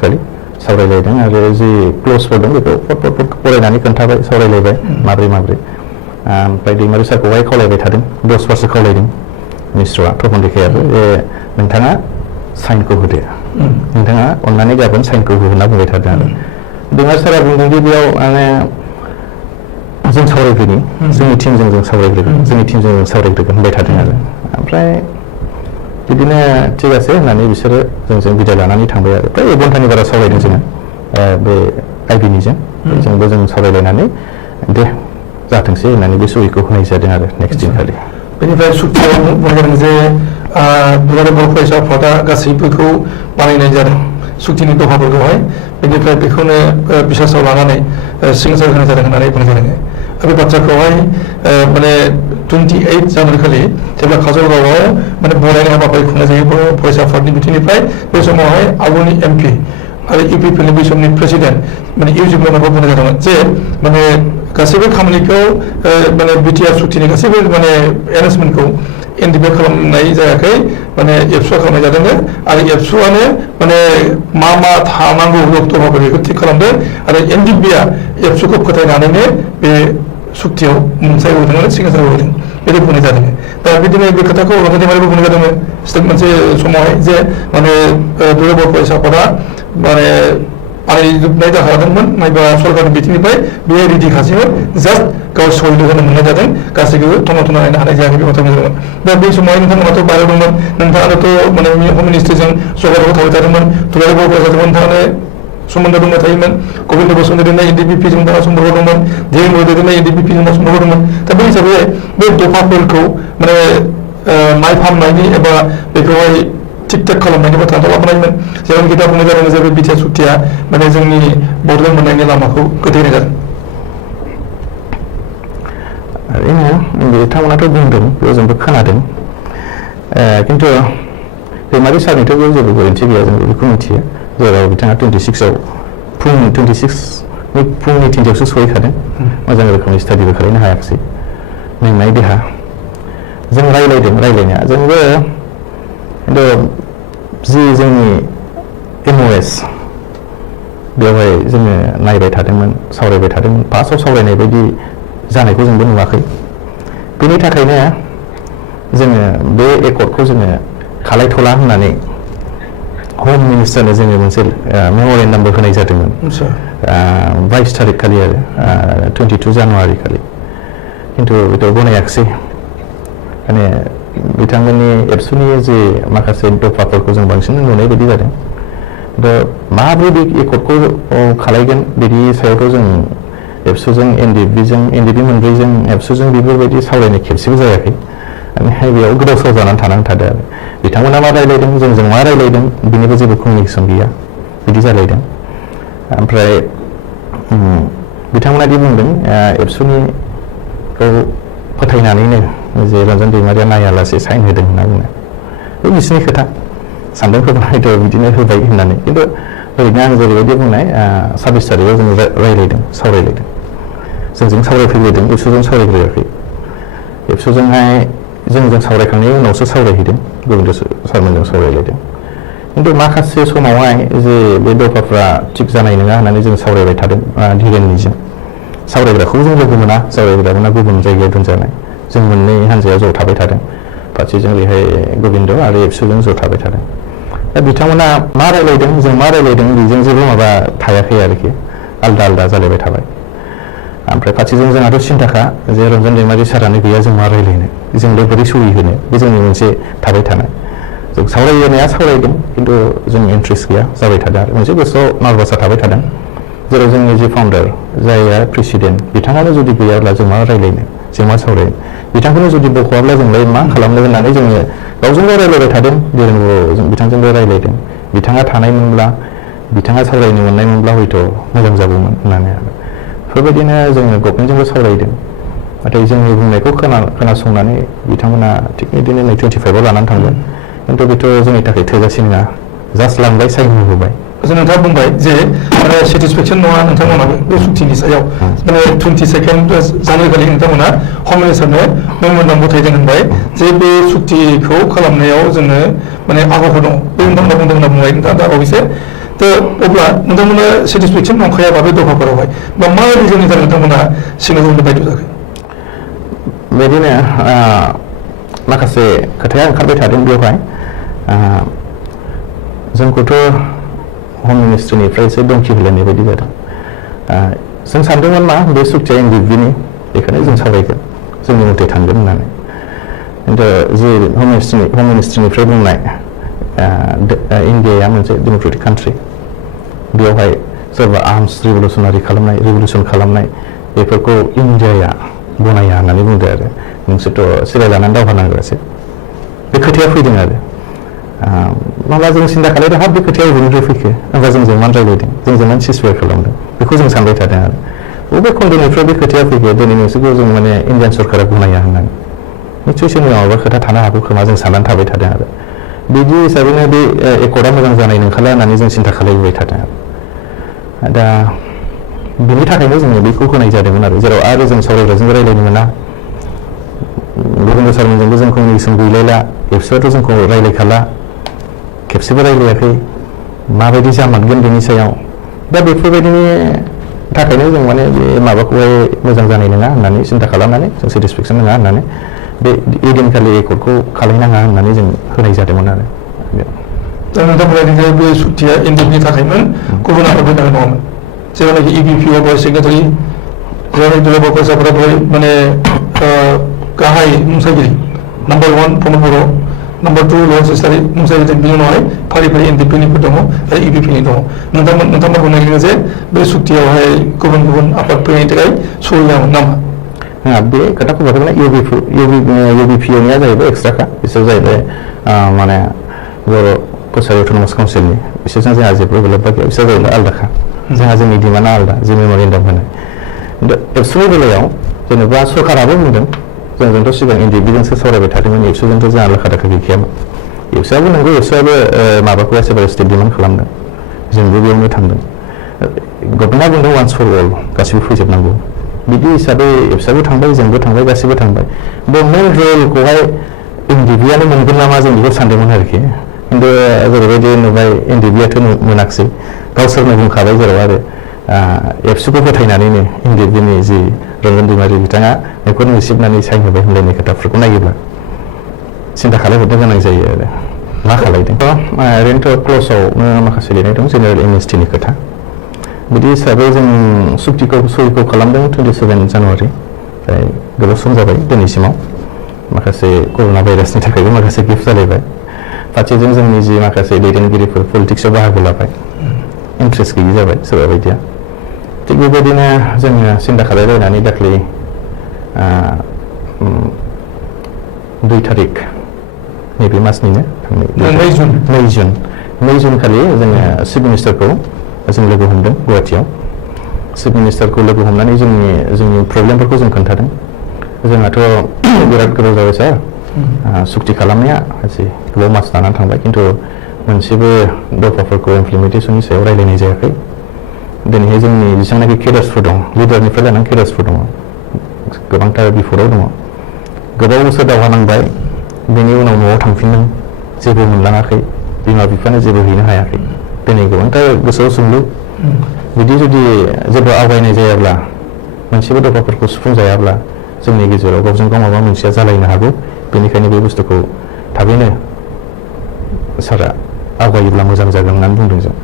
खालि सावरायलायदों आरो जि क्ल'जफोर दं बेखौ फट फरायनानै खोन्थाबाय सावरायलायबाय माब्रै ओमफ्राय दैमारि सारखौहाय खावलायबाय थादों 10 बारसो खावलायदों मिश्रआ तपन डेकायाबो नोंथाङा साइनखौ होदो नोंथाङा अननानै गाबोन साइनखौ हो होनना बुंबाय थादों आरो दैमारि सारा बुंदों दि बेयाव माने जों सावरायग्रोनि जोंनि टिमजों जों सावरायग्रोगोन होनबाय थादों आरो ओमफ्राय बिदिनो थिग आसे होननानै बिसोरो जोंजों बिदाय लानानै थांबाय आरो प्राय 1 घन्टानि बारा सावरायदों जोङो बे आइबिनिजों जोंबो जों सावरायलायनानै दे जाथोंसै होननानै बे सहिखौ होनाय जादों आरो नेक्स्ट दिनखालि बेनिफ्राय सुक्तियाव बुंदों जे दुलाराय बर' फरायसा आफादा गासैबोखौ बानायनाय जादों सुक्तिनि दफाफोरखौहाय बेनिफ्राय बेखौनो बिसासाव लानानै सिगनेसार होनाय जादों होननानै बुंनाय जादों बे बाथ्राखौहाय माने 28 जानुवारि खालि जेब्ला काजलगावआव माने बरायनाय हाबाफारि खुंनाय जायो बर' फरायसा आफादनि बिथिंनिफ्राय बे समावहाय आगुनि MP आरो UPPनि बै समनि प्रेसिडेन्ट माने इउजिप मेम्बारखौ बुंनाय जादोंमोन जे माने गासैबो खामानिखौ माने बिटिआर सुक्तिनि गासैबो माने एरेन्जमेन्टखौ एनडिपिआ खालामनाय जायाखै माने एबसुआ खालामनाय जादों आरो एबसुआनो माने मा थानांगौ दफाफोर बेखौ थिग खालामदों आरो एनडिपिआ एबसुखौ फोथायनानैनो बे सुक्तियाव मुंसाइ होदों आरो सिगनेसार होदों बिदि बुंनाय जादों दा बिदिनो बे खोथाखौ रन्जन दैमारिबो बुंनाय जादोंमोन मोनसे समावहाय जे माने दुलाराय बर' फरायसा आफादा माने बानायजोबनाय जाखादोंमोन नायबा सरकारनि बिथिंनिफ्राय बे रेडि खासैमोन जास्ट गाव सहिल होनो मोननाय जादों गासैखौबो थना नायनो हानाय जायाखै बे बाथ्रा बुंदोंमोन दा बै समावहाय नोंथांमोनाथ' बाहेरायाव दंमोन नोंथाङाथ' माने हम मिनिस्ट्रिजों जगाजग थाबाय थादोंमोन दुलाराय बर' फरायसाजों नोंथाङानो सोमोन्दो दंबाय थायोमोन गोबिन्द बसुमतारी दैदेननाय एनडिपिपिजों नोंथाङा सम्पर्क दंमोन धीरेन बर' दैदेननाय एनडिपिपिजों नोंथाङा सम्पर्क दंमोन दा बे हिसाबै बे दफाफोरखौ माने नायफामनायनि एबा बेखौहाय थिग थाक खालामनायनि बाथ्राखौ लाबोनायमोन जेराव खोथा बुंनाय जादों जे बे बिटिआर सुक्तिया माने जोंनि बड'लेण्ड मोननायनि लामाखौ गोथैनाय जादों ओरैनो बिथांमोनाथ' बुंदों बेयाव जोंबो खोनादों खिन्थु दैमारि सारनिथ' बेयाव जेबो गोरोन्थि गैया जों बेखौ मिथियो जेराव बिथाङा 26आव फुंनि 3टायावसो सहैखादों मोजां रोखोमनि स्टाडिबो खालामनो हायाखिसै मेंनाय देहा जों रायलायनाया जोंबो खिन्थु जि जोंनि MOS बेवहाय जोङो नायबाय थादोंमोन सावरायबाय थादोंमोन फार्स्टआव सावरायनाय बायदि जानायखौ जोंबो नुवाखै बेनि थाखायनो जोङो बे एकर्डखौ जोङो खालायथ'ला होननानै हम मिनिस्टारनो जोङो मोनसे मेम'रेन्डामबो होनाय जादोंमोन 22 तारिख खालि आरो 22 जानुवारि खालि खिन्थु बेखौ गनायाखिसै माने बिथांमोननि एबसुनि जे माखासे दफाफोरखौ जों बांसिन नुनाय बायदि जादों दा माबोरै बे एकर्डखौ खालायगोन बिनि सायावथ' जों एबसुजों NDP मोनब्रैजों एबसुजों बेफोरबायदि सावरायनाय खेबसेबो जायाखै बेयाव गोदाव सोराव जानानै थानानै थादों आरो बिथांमोना मा रायलायदों जोंजों मा रायलायदों बिनिबो जेबो कमिउनिकेसन गैया बिदि जालायदों ओमफ्राय बिथांमोना दि बुंदों एबसुनिखौ फोथायनानैनो जे रन्जन दैमारिया नायालासे साइन होदों होनना बुङो बे बिसिनि खोथा सानदोंफोर हयथ' बिदिनो होबाय होननानै खिन्थु ओरैनो आं जेरैबायदि बुंनाय 26 तारिखआव जों रायलायदों सावरायलायदों जोंजों सावरायफैलायदों एबसुजों सावरायग्रोआखै एबसुजोंहाय जोंजों सावरायखांनायनि उनावसो सावरायहैदों गोविन्द सारमोनजों सावरायलायदों खिन्थु माखासे समावहाय जे बे दफाफ्रा थिग जानाय नङा होननानै जों सावरायबाय थादों धीरेननिजों सावरायग्राखौबो जों लोगो मोना सावरायग्रामोना गुबुन जायगायाव दोनजानाय जों मोननै हान्जायाव ज' थाबाय थादों फारसेजों ओरैहाय गोविन्द आरो एबसुजों ज' थाबाय थादों दा बिथांमोना मा रायलायदों जों मा रायलायदों बेजों जेबो माबा थायाखै आरोखि आलदा आलदा जालायबाय थाबाय ओमफ्राय फारसेजों जोंहाथ' सिन्थाखा जे रन्जन दैमारि सारानो गैया जों मा रायलायनो जोंलाय बोरै सहि होनो बे जोंनि मोनसे थाबाय थानाय जों सावरायनाया सावरायदों खिन्थु जों इन्ट्रेस्ट गैया जाबाय थादों आरो मोनसे गोसोआव नार्भासा थाबाय थादों जेराव जोंनि जे फाउन्डार जायआ प्रेसिडेन्ट बिथाङानो जुदि गैयाब्ला जों मा रायलायनो जों मा सावरायनो बिथांखौनो जुदि बख'वाब्ला जोंलाय मा खालामनो होननानै जोङो गावजों गाव रायलायबाय थादों धीरेन बर'जों बिथांजोंबो रायलायदों बिथाङा थानायमोनब्ला बिथाङा सावरायनो मोननायमोनब्ला हयथ' मोजां जागौमोन होननानै आरो बेफोरबायदिनो जोङो गभर्नमेन्टजोंबो सावरायदों नाथाय जोंनि बुंनायखौ खोनासंनानै बिथांमोना थिग बिदिनो 25आव लानानै थांबाय खिन्थु बेथ' जोंनि थाखाय थोजासे नङा जास्ट लांबाय साइन होबाय नोंथाङा बुंबाय जे सेटिसफेक्सन नङा नोंथांमोनाबो बे सुक्तिनि सायाव माने 22 जानुवारि खालि नोंथांमोना हम मिनिस्टारनो मेम'रेन्डाम गथायदों होनबाय जे बे सुक्तिखौ खालामनायाव जोङो माने आगरफोर दङ बे नोंथांमोना बुंदों होनना बुंबाय नोंथाङा दा बावैसो तो अब्ला नोंथांमोना सेटिसफेक्सन नंखायाबा बे दफाफोरावहाय बा मा रिजननि थाखाय नोंथांमोना सिगाङाव होनो बायद' जाखो बिदिनो माखासे खोथाया ओंखारबाय थादों बेवहाय जोंखौथ' हम मिनिस्ट्रिनिफ्रायसो दंखि होलायनाय बायदि जादों जों सानदोंमोन मा बे सुक्तिया NDPनि बेखायनो जों सावरायगोन जोंनि मथे थांगोन होननानै खिन्थु जे हम मिनिस्ट्रिनिफ्राय बुंनाय इन्डियाया मोनसे डेम'क्रेटिक कान्ट्रि बेवहाय सोरबा आर्मस रिभलिउसन खालामनाय बेफोरखौ इन्डियाया गनाया होननानै बुंदो आरो नोंसोरथ' सिलाय लानानै दावहा नांग्रासो बे खोथाया फैदों आरो माब्ला जों सिन्था खालामदों हाब बे खोथाया बबेनिफ्राय फैखो होनबा जोंजों मानो रायलायदों जोंजों मानो सिसफायार खालामदों बेखौ जों सानबाय थादों आरो बबे खन्द'निफ्राय बे खोथाया फैखो दिनै नोंसोरखौ जों माने इन्डियान सरकारा गनाया होननानै निस्सय सोरनि माबा खोथा थानो हागौ खोमा जों साननानै थाबाय थादों आरो बिदि हिसाबैनो बे एकर्डआ मोजां जानाय नंखाला होननानै जों सिन्था खालामबाय थादों आरो दा बिनि थाखायनो जोङो बेखौ होनाय जादोंमोन आरो जेराव आरो जों सावरायग्राजों रायलायनो मोना गोविन्द सारमोनजोंबो जों कमिउनिकेसन गैलायला एबसुआथ' जोंखौ रायलायखाला खेबसेबो रायलायाखै माबायदि जामारगोन बेनि सायाव दा बेफोरबायदिनि थाखायनो जों माने बे माबाखौहाय मोजां जानाय नङा होननानै सिन्था खालामनानै जों सेटिसफेक्सन नङा होननानै बे ओइदिनखालि एकर्डखौ खालायनाङा होननानै जों होनाय जादोंमोन आरो दा नोंथांमोना बे सुक्तिया NDPनि थाखायमोन गुबुन आफादनि थाखाय नङामोन जेब्लानाखि EBPO बा सेक्रेटारि जेब्लानाखि दुलाराय फरायसाफोरा बेवहाय माने गाहाय मुंसागिरि नाम्बार 1 प्रमद बर' नाम्बार 2 लरेन्स इस्लारि मुंसागिरि बिनि उनावहाय फारि फारि NDPनिफोर दङ आरो EBPनि दङ नोंथांमोन बुंनाय जे बे सुक्तियावहाय गुबुन गुबुन आफादफोरनि थाखाय सलियामोन नामा बे खोथाखौ बुंदोंना UBPनिया जाहैबाय एक्सट्राखा बिसोर जाहैबाय माने बर' कसारि अट'नमास काउन्सिलनि बिसोरजों जोंहा जेबो लोब्बा गैया बिसोर जाहैबाय आलादाखा जोंहा जोंनि डिमान्डआ आलादा जे मेम'रेन्डाम होनाय खिन्थु एबसुनि बेलायाव जेनेबा सरकाराबो बुंदों जोंजोंथ' सिगां NDPजोंसो सावरायबाय थादोंमोन एबसुजोंथ' जोंहा लेखा दाखा गैखायामोन एबसुआबो नंगौ एबसुआबो माबाखौ एसेबारे स्टेट डिमान्ड खालामदों जोंबो बेयावनो थांदों गभर्नमेन्टआ बुंदों वान्स फर अल गासिबो फैजोबनांगौ बिदि हिसाबै एबसाबो थांबाय जोंबो थांबाय गासिबो थांबाय बे मेन रलखौहाय एनडिबिआनो मोनगोन नामा जों बेखौ सानदोंमोन आरोखि खिन्थु जेरैबायदि नुबाय एनडिबिआथ' मोनाखिसै गावसोरनो बुंखाबाय जेराव आरो एबसुखौ फोथायनानैनो एनडिबिनि जि रन्जन दैमारि बिथाङा बेखौ नुसिबनानै साइन होबाय होनलायनाय खोथाफोरखौ नायोब्ला सिन्था खालामहरनो गोनां जायो आरो मा खालायदों ओरैनोथ' क्ल'जआवनो माखासे लिरनाय दं जेनेरेल एमनेस्टिनि खोथा बिदि हिसाबै जों सुक्तिखौ सहिखौ खालामदों 27 जानुवारि ओमफ्राय गोबाव सम जाबाय दिनैसिमाव माखासे कर'ना भाइरासनि थाखायबो माखासे गिफ्ट जालायबाय फारसेजों जोंनि जि माखासे दैदेनगिरिफोर पलिटिक्सआव बाहागो लाबाय इन्ट्रेस्ट गैयि जाबाय सोरबा बायदिया थिग बेबायदिनो जोङो सिन्था खालामलायनानै दाख्लै 2 तारिख नैबे मासनिनो 2 जुन खालि जोङो चिफ मिनिस्टारखौ जों लोगो हमदों गुवाहाटियाव चिफ मिनिस्टारखौ लोगो हमनानै जोंनि प्रब्लेमफोरखौ जों खोन्थादों जोंहाथ' बिराद गोबाव जाबाय सार सुक्ति खालामनाया एसे गोबाव मास लानानै थांबाय खिन्थु मोनसेबो दफाफोरखौ इमप्लिमेन्टेसननि सायाव रायलायनाय जायाखै दिनैहाय जोंनि जेसेबांनाखि केडार्सफोर दं लिडारनिफ्राय लानानै केडार्सफोर दङ गोबांथार बिफदआव दङ गोबाव बोसोर दावहा नांबाय बेनि उनाव न'आव थांफिनदों जेबो मोनलाङाखै बिमा बिफानो जेबो हैनो हायाखै दिनै गोबांथार गोसोआव सोंलु बिदि जुदि जेबो आवगायनाय जायाब्ला मोनसेबो दफाफोरखौ सुफुंजायाब्ला जोंनि गेजेराव गावजों गाव माबा मोनसेया जालायनो हागौ बेनिखायनो बे बुस्थुखौ थाबैनो सारा आवगायोब्ला मोजां जागोन होननानै बुंदों जों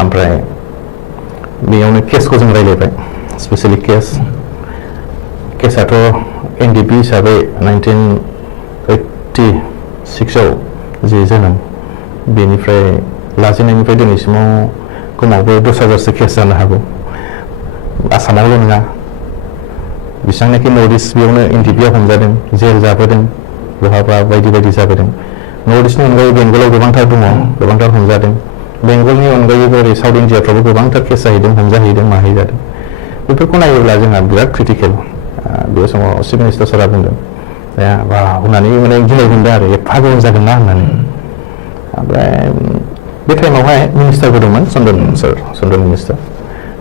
ओमफ्राय बेयावनो केसखौ जों रायलायबाय स्पेसियेलि केसआथ' एनडिपि हिसाबै 1986आव जि जोनोम बेनिफ्राय लाजेननायनिफ्राय दिनैसिमाव खमावबो 10,000सो केस जानो हागौ आसामावल' नङा बेसेबांनाखि नर्थ इस्ट बेयावनो एनडिपिआ हमजादों जेल जाबोदों बहाबा बायदि बायदि जाबोदों नर्थ इस्टनि अनगायै बेंगलाव गोबांथार दङ गोबांथार हमजादों बेंगलनि अनगायैबो ओरै साउथ इन्डियाफ्रावबो गोबांथार केस जाहैदों हमजाहैदों माहैजादों बेफोरखौ नायोब्ला जोंहा बिराद क्रिटिकेल बे समाव चिफ मिनिस्टार सारा बुंदों बा होननानै माने गिनाय मोनदों आरो एफा गोबाव जागोन ना होननानै ओमफ्राय बे टाइमावहाय मिनिस्टारबो दंमोन चन्दन मिनिस्टार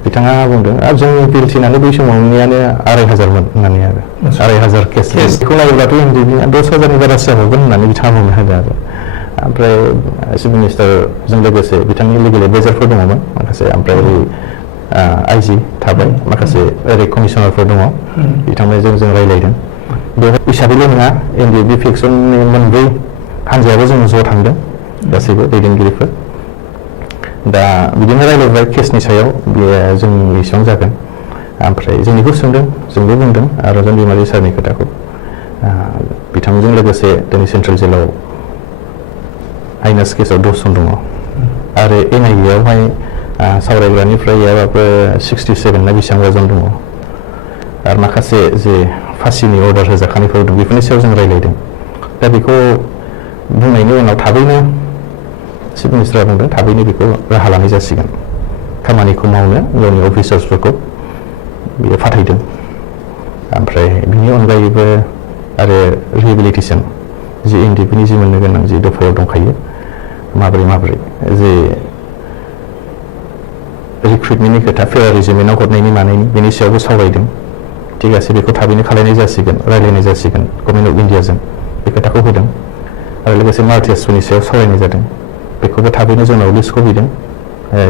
बिथाङा बुंदों जोंनि बिलटिनानो बै समावनियानो 2,500मोन होननानै आरो 2,500 केस बेखौ नायोब्लाथ' एनडिपिआ 10,000नि बारासो जाबावगोन होननानै बिथाङा बुंनो होदों आरो ओमफ्राय चिफ मिनिस्टारजों लोगोसे बिथांनि लिगेल एडभाइजारफोर दङमोन माखासे ओमफ्राय ओरै आइजि थाबाय माखासे ओरै कमिसनारफोर दङ बिथांमोनजों जों रायलायदों बेवहाय हिसाबैल' नङा एनडिपि फेक्सननि मोनब्रै हान्जायाबो जों ज' थांदों गासैबो दैदेनगिरिफोर दा बिदिनो रायलायबाय केसनि सायाव बेयो जोंनि बेसेबां जागोन ओमफ्राय जोंनिखौ सोंदों जोंबो बुंदों रन्जन दैमारि सारनि खोथाखौ बिथांजों लोगोसे दिनै सेन्ट्रेल जेलाव आइनास केसआव 10 जन दङ आरो एनआइएआवहाय सावरायग्रानिफ्राय गैयाबाबो 67 ना बेसेबांबा जन दङ आरो माखासे जे फासिनि अर्डार होजाखानायफोर दं बेफोरनि सायाव जों रायलायदों दा बेखौ बुंनायनि उनाव थाबैनो चिफ मिनिस्टारा बुंदों थाबैनो बेखौ राहा लानाय जासिगोन खामानिखौ मावनो गावनि अफिसार्सफोरखौ बियो फाथायदों ओमफ्राय बिनि अनगायैबो आरो रिहेबिलिटेसन जि एनडिपिनि जि मोननो गोनां जि दफायाव दंखायो माबोरै जे रिक्रुइटमेन्टनि खोथा फेयार रेजिमेन्टआव हरनायनि मानायनि बेनि सायावबो सावरायदों थिग আছে बेखौ थाबैनो खालायनाय जासिगोन रायलायनाय जासिगोन गभर्नमेन्ट अफ इन्डियाजों बे खोथाखौ होदों आरो लोगोसे मार्टियासफोरनि सायाव सावरायनाय जादों बेखौबो थाबैनो जोंनाव लिस्टखौ होदों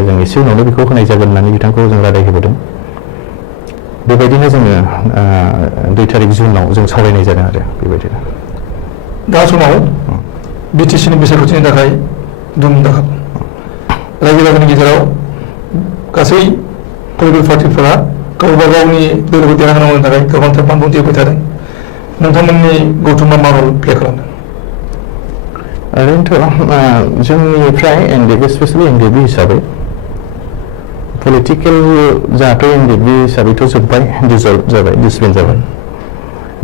जों एसे उनावनो बेखौ होनाय जागोन होननानै बिथांखौ जों रादाय होबोदों बेबायदिनो जोङो 2 तारिख जुनाव जों सावरायनाय जादों आरो बेबायदिनो दा समाव बिटिसिनि बिसायख'थिनि थाखाय दुम दाखाल रायजो राजानि गेजेराव गासै पलिटिकेल पार्टिफोरा गावबा गावनि दोलोखौ देरहाहोनांगौनि थाखाय गोबांथार बानबुंथि होबाय थादों नोंथांमोननि गौथुमा मा रल प्ले खालामदों ओरैनोथ' जोंनिफ्राय एनडिपि स्पेसियेलि एनडिपि हिसाबै पलिटिकेल जाहाथ' एनडिपि हिसाबैथ' जोब्बाय डिजल्भ जाबाय डिसबेन्ड जाबाय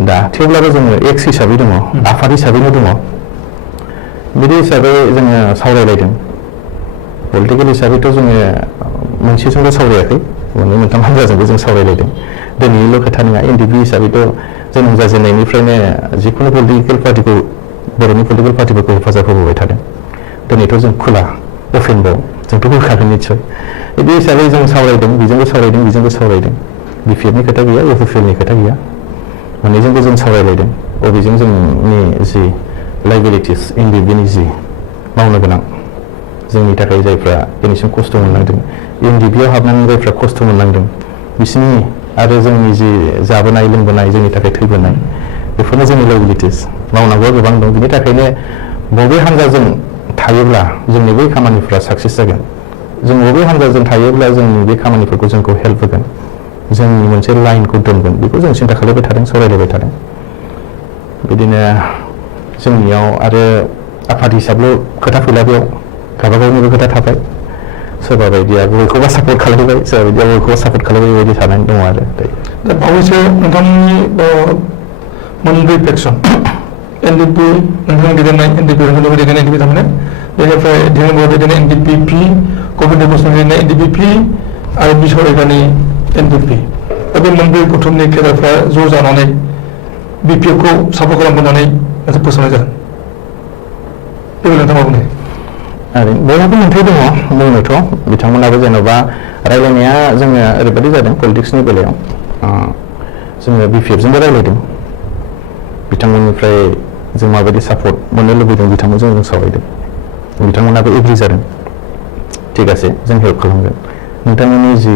दा थेवब्लाबो जोङो एक्स हिसाबै दङ आफाद हिसाबैनो दङ बिदि हिसाबै जोङो सावरायलायदों पलिटिकेल हिसाबैथ' जोङो मोनसेजोंल' सावरायाखै मोननै मोनथाम हान्जाजोंबो जों सावरायलायदों दिनैनिल' खोथा नङा एनडिपि हिसाबैथ' जोनोम जाजेननायनिफ्रायनो जिखुनु पलिटिकेल पार्टिखौ बर'नि पलिटिकेल पार्टिफोरखौ हेफाजाब होबोबाय थादों दिनैथ' जों खुला अपेनबाव जोंथ' होखागोन निस्सय बिदि हिसाबै जों सावरायदों बेजोंबो सावरायदों बिपिएफनि खोथा गैया, इउपिपिएलनि खोथा गैया, मोननैजोंबो जों सावरायलायदों बबेजों जोंनि जि लाइबिलिटिस एनडिबिनि जि मावनो गोनां जोंनि थाखाय जायफ्रा दिनैसिम खस्थ' मोननांदों, एनडिबिआव हाबनानै जायफ्रा खस्थ' मोननांदों बिसिनि आरो जोंनि जि जाबोनाय लोंबोनाय जोंनि थाखाय थैबोनाय बेफोरनो जोंनि लाइबिलिटिस मावनांगौआ गोबां दं। बिनि थाखायनो बबे हान्जाजों थायोब्ला जोंनि बै खामानिफ्रा साक्सेस जागोन, जों बबे हान्जाजों थायोब्ला जोंनि बे खामानिफोरखौ जोंखौ हेल्प होगोन, जोंनि मोनसे लाइनखौ दोनगोन, बेखौ जों सिन्था खालामबाय थादों, सावरायलायबाय थादों। बिदिनो जोंनियाव आरो आफाद हिसाबल' खोथा फैला, बेयाव गावबा गावनिबो खोथा थाबाय, सोरबा बायदिया बयखौबा सापर्ट खालामबाय, सोरबा बायदिया बयखौबा सापर्ट खालामबाय, बेबायदि थानानै दङ आरो दा बावैसो नोंथांनि मोनब्रै फेक्सन एनडिपि, नोंथांनि दैदेननाय एनडिपि, नोंथांनि दैदेननाय एनडिपि थारमाने, बेनिफ्राय दिनेन बर' दैदेननाय एनडिपिपि, गबिन्द बसुमतारी दैदेननाय एनडिपिपि आरो बिसाव रेगानि एनडिपि, दा बे मोनब्रै गौथुमनि केडारफ्रा ज' जानानै बिपिएफखौ सापर्ट खालामबोनानै मोनसे फोसावनाय जादों। बेखौ नोंथाङा बुंनो बयहाबो मोन्थाय दङ बुंनोथ', बिथांमोनाबो जेन'बा रायलायनाया जोङो ओरैबायदि जादों पलिटिक्सनि बेलायाव जोङो बिपिएफजोंबो रायलायदों, बिथांमोननिफ्राय जों माबायदि सापर्ट मोननो लुबैदों बिथांमोनजों जों सावरायदों, बिथांमोनाबो एग्रि जादों, थिग আছে जों हेल्प खालामगोन, नोंथांमोननि जि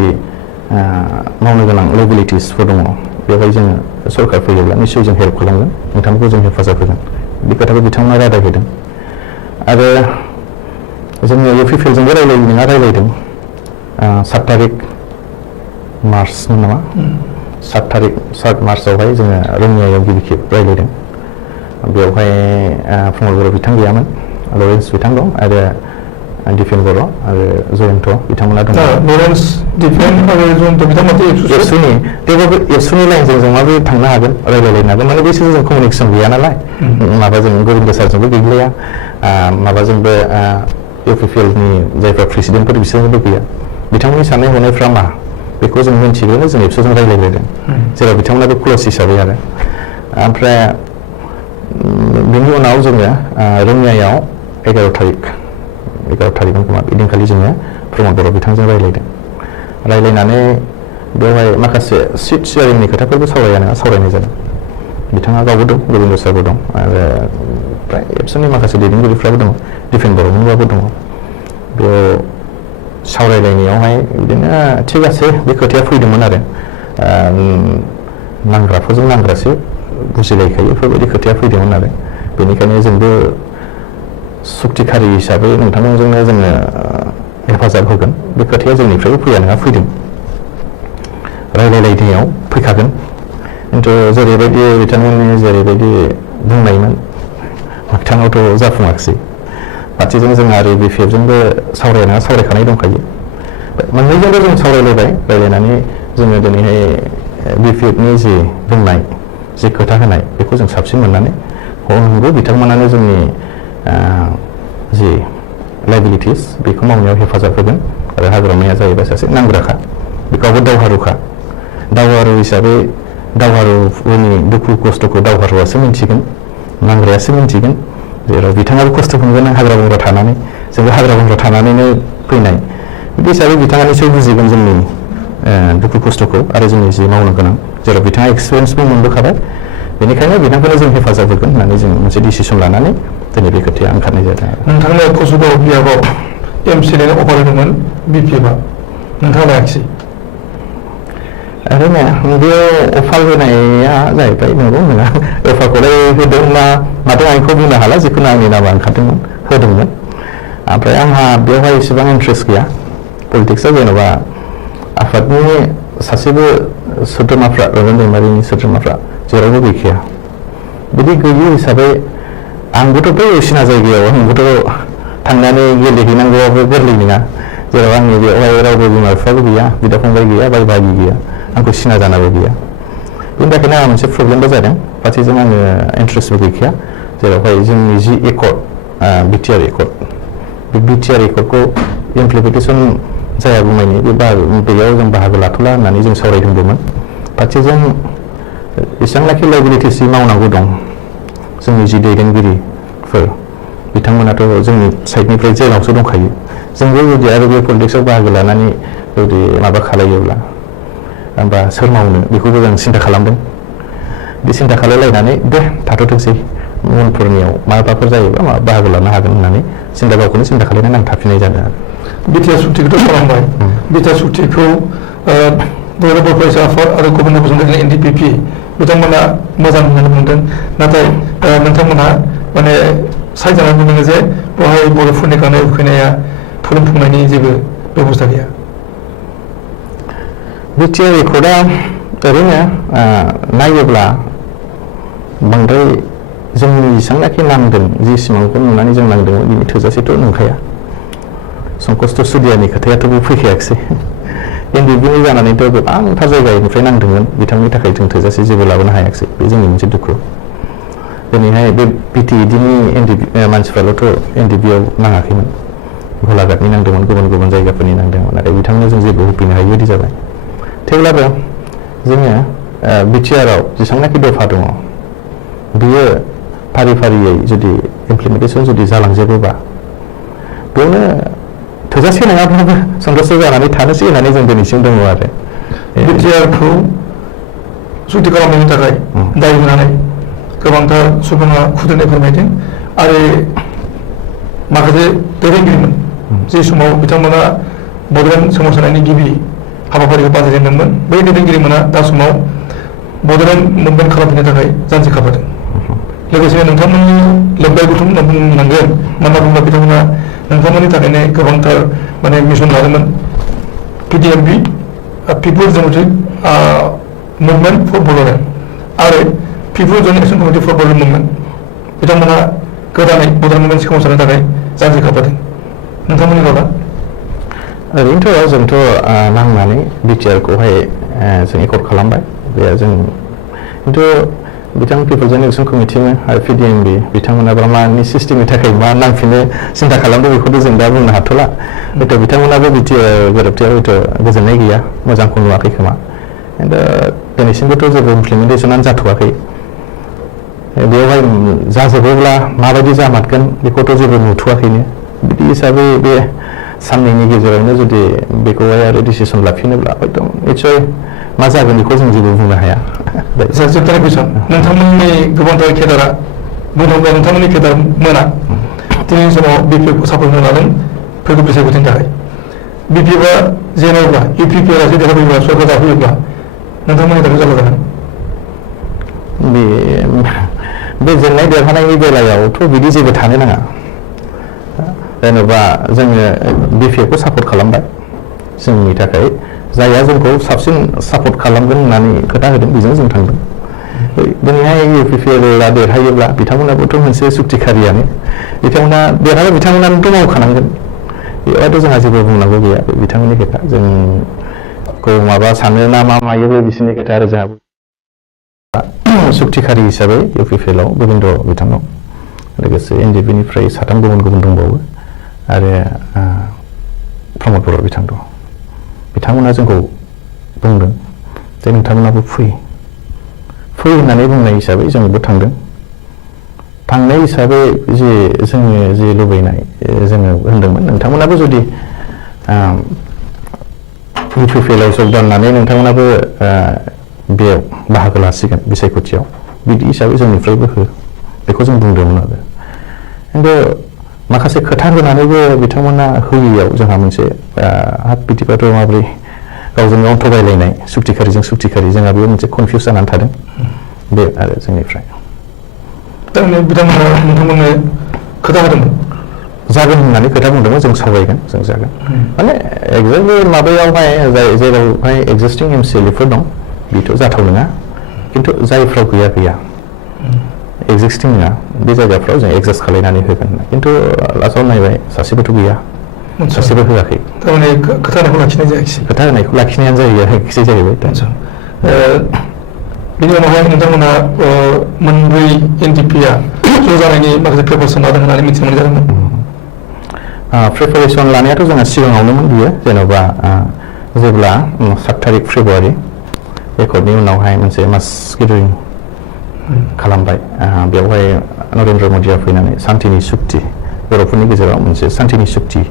मावनो गोनां लाइबिलिटिसफोर दङ बेवहाय जोङो सरकार फैयोब्ला निश्चय जों हेल्प खालामगोन, नोंथांमोनखौ जों हेफाजाब होगोन, बे खोथाखौ बिथांमोना रादाय होदों। आरो जोङो इउपिपिएलजोंबो रायलायदों 7 तारिख मार्चमोन नामा, 7 मार्चआवहाय जोङो रङियायाव गिबि खेब रायलायदों। बेवहाय प्रमद बर' बिथां गैयामोन, लरेन्स बिथां दं आरो दिपेन बर' आरो जयन्त बिथांमोना दं। लरेन्स, दिपेन आरो जयन्त बिथांमोना एबसुनि थेवबाबो एबसुनि लाइनजों जों माबोरै थांनो हागोन, रायलायलायनो हागोन, माने बैसोरजों जों कमिउनिकेसन गैया नालाय, माबाजों गोविन्द सारजोंबो गैलाया, माबाजोंबो इउपिपिएलनि जायफ्रा प्रेसिडेन्टफोर बिसोरजोंबो गैया, बिथांमोननि साननाय हनायफ्रा मा बेखौ जों मिन्थिगौनो, जों एबसुजों रायलायलायदों, जेराव बिथांमोनाबो क्ल'ज हिसाबै आरो ओमफ्राय बिनि उनाव जोङो रङियायाव 11 थारिखमोन खोमा, बेदिनखालि जोङो प्रमद बर' बिथांजों रायलायनानै बेवहाय माखासे सिट शेयारिंनि खोथाफोरबो सावरायनाय जादों। बिथाङा गावबो दं, गोविन्द सारबो दं आरो फ्राय एबसुनि माखासे दैदेनगिरिफ्राबो दङ, दिपेन बर'मोनबाबो दङ। बेयाव सावरायलायनायावहाय बिदिनो थिग আছে बे खोथाया फैदोंमोन आरो नांग्राफोरजों नांग्रासो बुजिलायखायो, बेफोरबायदि खोथाया फैदोंमोन आरो बेनिखायनो जोंबो सुक्तिखारि हिसाबै नोंथांमोनजोंनो जोङो हेफाजाब होगोन, बे खोथाया जोंनिफ्रायबो फैया नङा फैदों, रायलायलायनायाव फैखागोन, खिन्थु जेरैबायदि बिथांमोननि जेरैबायदि बुंनायमोन बिथाङावथ' जाफुङाखिसै। फारसेजों जों आरो बिपिएफजोंबो सावरायखानाय दंखायो, मोननैजोंबो जों रायलायनानै जोङो दिनैहाय बिपिएफनि जि बुंनाय जि खोथा होनाय बेखौ जों साबसिन मोननानै नंगौ बिथांमोनानो जोंनि जि लाइबिलिटिस बेखौ मावनायाव हेफाजाब होगोन आरो हाग्रामाया जाहैबाय सासे नांग्राखा, बेखौबो दावहारु हिसाबै दावहारुनि दुखु खस्थ'खौ दावहारुआसो मिन्थिगोन, नांग्रायासो मिन्थिगोन, जेराव बिथाङाबो खस्थ' मोनगोन हाग्रा बंग्रा थानानै, जोंबो हाग्रा बंग्रा थानानैनो फैनाय, बिदि हिसाबै बिथाङा निसय बुजिगोन जोंनि दुखु खस्थ'खौ आरो जोंनि जि मावनो गोनां, जेराव बिथाङा एक्सपिरियेन्सबो मोनबोखाबाय, बेनिखायनो बिथांखौनो जों हेफाजाब होगोन होननानै जों मोनसे डिसिसन लानानै दिनै बे खोथाया ओंखारनाय जादों। नोंथांनो कसुगाव बियाबाव एमसिएलएनि अफार होदोंमोन बिपिएफआ, नोंथाङा लायाखिसै? ओरैनो बेयाव अफार होनाया जाहैबाय नंगौ नङा, अफारखौलाय होदों ना माथो आं बेखौ बुंनो हाला, जिखुनु आंनि नामा ओंखारदोंमोन, होदोंमोन, ओमफ्राय आंहा बेवहाय एसेबां इन्ट्रेस्ट गैया, पलिटिक्सआव जेन'बा आफादनि सासेबो सोद्रोमाफ्रा, रन्जन दैमारिनि सोद्रोमाफ्रा जेरावबो गैखाया, बिदि गैयि हिसाबै आंबोथ' बै असिना जायगायाव आंबोथ' थांनानै गेलेहैनांगौआबो गोरलै नङा, जेराव आंनि बेवहाय रावबो बिमा बिफाबो गैया, बिदा फंबाय गैया, बाय बाहागि गैया, आंखौ सिना जानाबो गैया, बेनि थाखायनो आंहा मोनसे प्रब्लेमबो जादों, फारसेजों आङो इन्ट्रेस्टबो गैखाया, जेरावहाय जोंनि जि एकर्ड बिटिआर एकर्ड, बे बिटिआर एकर्डखौ इमप्लिमेन्टेसन जायागौमानि बेयाव जों बाहागो लाथ'ला होननानै जों सावरायदोंमोन। फारसेजों बेसेबांनाखि लाइबिलिटिस मावनांगौ दं, जोंनि जि दैदेनगिरिफोर बिथांमोनाथ' जोंनि साइडनिफ्राय जेलावसो दंखायो, जोंबो जुदि आरो बे पलिटिक्सआव बाहागो लानानै जुदि माबा खालायोब्ला होमबा सोर मावनो बेखौबो जों सिन्था खालामदों बे सिन्था खालामलायनानै दे थाथ'थोंसै उनफोरनियाव माबाफोर जायोबा माबा बाहागो लानो हागोन होननानै गावखौनो सिन्था खालामनानै आं थाफिननाय जादों आरो बिटिआर सुक्तिखौथ' खालामबाय बिटिआर सुक्तिखौ बर' फरायसा आफाद आरो गुबुन फसंथान NDPP बिथांमोना मोजां होननानै बुंदों नाथाय नोंथांमोनहा माने साइड जानानै बुंदों जे बेवहाय बर'फोरनि गाननाय उखैनाया फोरोंफुंनायनि जेबो बेबस्था गैया बिटिआर रेकर्डआ ओरैनो नायोब्ला बांद्राय जोंनि जेसेबांनाखि नांदों जि सिमांखौ नुनानै जों नांदोंमोन बिनि थोजासेथ' नंखाया संकस्त सुदियानि खोथायाथ' बे फैखायाखिसै NDPनि जानानैथ' गोबांथार जायगानिफ्राय नांदोंमोन बिथांनि थाखाय जों थोजासे जेबो लाबोनो हायाखिसै बे जोंनि मोनसे दुखु दिनैहाय बे BTEDनि मानसिफ्राल'थ' NDPआव नाङाखैमोन गलाघाटनि नांदोंमोन गुबुन गुबुन जायगाफोरनि नांदोंमोन आरो बिथांमोननो जों जेबो होफैनो हायि बायदि जाबाय थेवब्लाबो जोङो बिटिआरआव जेसेबांनाखि दफा दङ बियो फारि फारियै जुदि इमप्लिमेन्टेसन जुदि जालांजोबोबा बेयावनो थोजासे नङाब्लाबो सन्तुष्ट जानानै थानोसै होननानै जों दिनैसिम दङ आरो बिटिआरखौ सुक्ति खालामनायनि थाखाय दाय होनानै गोबांथार सुबुङा खुद्रिनाय फोरमायदों आरो माखासे दैदेनगिरिमोन जे समाव बिथांमोना बड'लेण्ड सोमावसारनायनि गिबि हाबाफारिखौ बाजायजेनदोंमोन बै दैदेनगिरिमोना दा समाव बड'लेण्ड मुभमेन्ट खालामनो थाखाय जानजि खाफ्रादों लोगोसे नोंथांमोननि लोब्बाय बुथुम होनना बुंनांगोन मानो होनना बुङोब्ला बिथांमोना नोंथांमोननि थाखायनो गोबांथार माने मिशन लादोंमोन PDMB people's democratic movement for Bodoland आरो people's joint action committee for Bodoland movement बिथांमोना गोदानै बड'लेण्ड मुभमेन्ट सोमावसारनो थाखाय जानजि खाफ्रादों नोंथांमोननि रावा ओरैनोथ' जोंथ' नांनानै बिटिआरखौहाय जों एकर्ड खालामबाय बे जों खिन्थु बिथां पिपुल्स जयेन्ट एक्सन कमिटिमोन आरो PDMB बिथांमोनाबा मानि सिस्टेमनि थाखाय मा नांफिनो सिन्था खालामदों बेखौथ' जों दा बुंनो हाथ'ला हयथ' बिथांमोनाबो बिटिआर गोरोबथियाव हयथ' गोजोननाय गैया मोजांखौ नुवाखै खोमा खिन्थु दिनैसिमबोथ' जेबो इमप्लिमेन्टेसनानो जाथ'वाखै बेवहाय जाजोबोब्ला माबायदि जामारगोन बेखौथ' जेबो नुथ'वाखैनो बिदि हिसाबै बे साननैनि गेजेरावनो जुदि बेखौहाय आरो डिसिसन लाफिनोब्ला हयथ' निस्सय मा जागोन बेखौ जों जेबो बुंनो हाया जोबथारनाय कुइसन नोंथांमोननि गोबांथार केडारा बुंङोब्ला नोंथांमोननि केडार मोना दिनैनि समाव BPF खौ सापर्ट होनो लादों फैगौ बिसायख'थिनि थाखाय BPF आ जेनेबा UPPR जुदि देरहाबोयोब्ला सरकार जाफैयोब्ला नोंथांमोननि थाखाय जारला जागोन बे जेननाय देरहानायनि बेलायावथ' बिदि जेबो थानो नाङा जेनेबा जोङो BPF खौ सापर्ट खालामबाय जोंनि थाखाय जायहा जोंखौ साबसिन सापर्ट खालामगोन होननानै खोथा होदों बेजों जों थांदों दिनैहाय UPPL आ देरहायोब्ला बिथांमोनाबोथ' मोनसे सुक्तिखारियानो बिथांमोना देरहाबा बिथांमोनानोथ' मावखानांगोन बेवहायथ' जोंहा जेबो बुंनांगौ गैया बिथांमोननि खोथा जोंखौ माबा सानो ना मा मायो बिसोरनि खोथा आरो जोंहा सुक्तिखारि हिसाबै UPPL आव गोबिन्द बिथांनाव लोगोसे NDPनिफ्राय साथाम गुबुन गुबुन दंबावो आरो प्रमद बर' बिथां दं बिथांमोना जोंखौ बुंदों जे नोंथांमोनाबो फै होननानै बुंनाय हिसाबै जोंबो थांदों थांनाय हिसाबै जे जोङो जे लुबैनाय जोङो होनदोंमोन नोंथांमोनाबो जुदि UPPL आव जगदाननानै नोंथांमोनाबो बेयाव बाहागो लासिगोन बिसायख'थियाव बिदि हिसाबै जोंनिफ्रायबो हो बेखौ जों बुंदोंमोन आरो खिन्थु माखासे खोथा होनानैबो बिथांमोना होयैयाव जोंहा मोनसे हाब बिदिबाथ' माब्रै गावजों गाव थगायलायनाय सुक्तिखारिजों सुक्तिखारि जोंहा बेयाव मोनसे कनफिउस जानानै थादों बे आरो जोंनिफ्राय थारमाने बिथांमोना नोंथांमोननो खोथा होदोंमोन जागोन होननानै खोथा बुंदोंमोन जों सावरायगोन जों जागोन माने एक्जेक्टलि माबायावहाय जेरावहाय एक्जिस्टिं MCLA फोर दं बेथ' जाथाव नङा खिन्थु जायफ्राव गैया एक्जिस्टिं नङा बे जायगाफ्राव जों एडजास्ट खालायनानै होगोन खिन्थु लास्टआव नायबाय सासेबोथ' गैया सासेबो होआखै थारमाने खोथा होनायखौ लाखिनाय जायाखिसै खोथा होनायखौ लाखिनायानो जाहैयाखिसै जाहैबाय बिनि उनावहाय नोंथांमोना मोनब्रै NDP आ ज' जानायनि माखासे प्रिपारेसन लादों होननानै मिथिनो मोननाय जादोंमोन प्रिपारेसन लानायाथ' जोंहा सिगाङावनोमोन बियो जेन'बा जेब्ला 7 तारिख फेब्रुवारि एकर्डनि उनावहाय मोनसे मास गेदारिं खालामबाय बेवहाय नरेन्द्र मदिया फैनानै सान्तिनि सुक्ति बर'फोरनि गेजेराव मोनसे सान्तिनि सुक्ति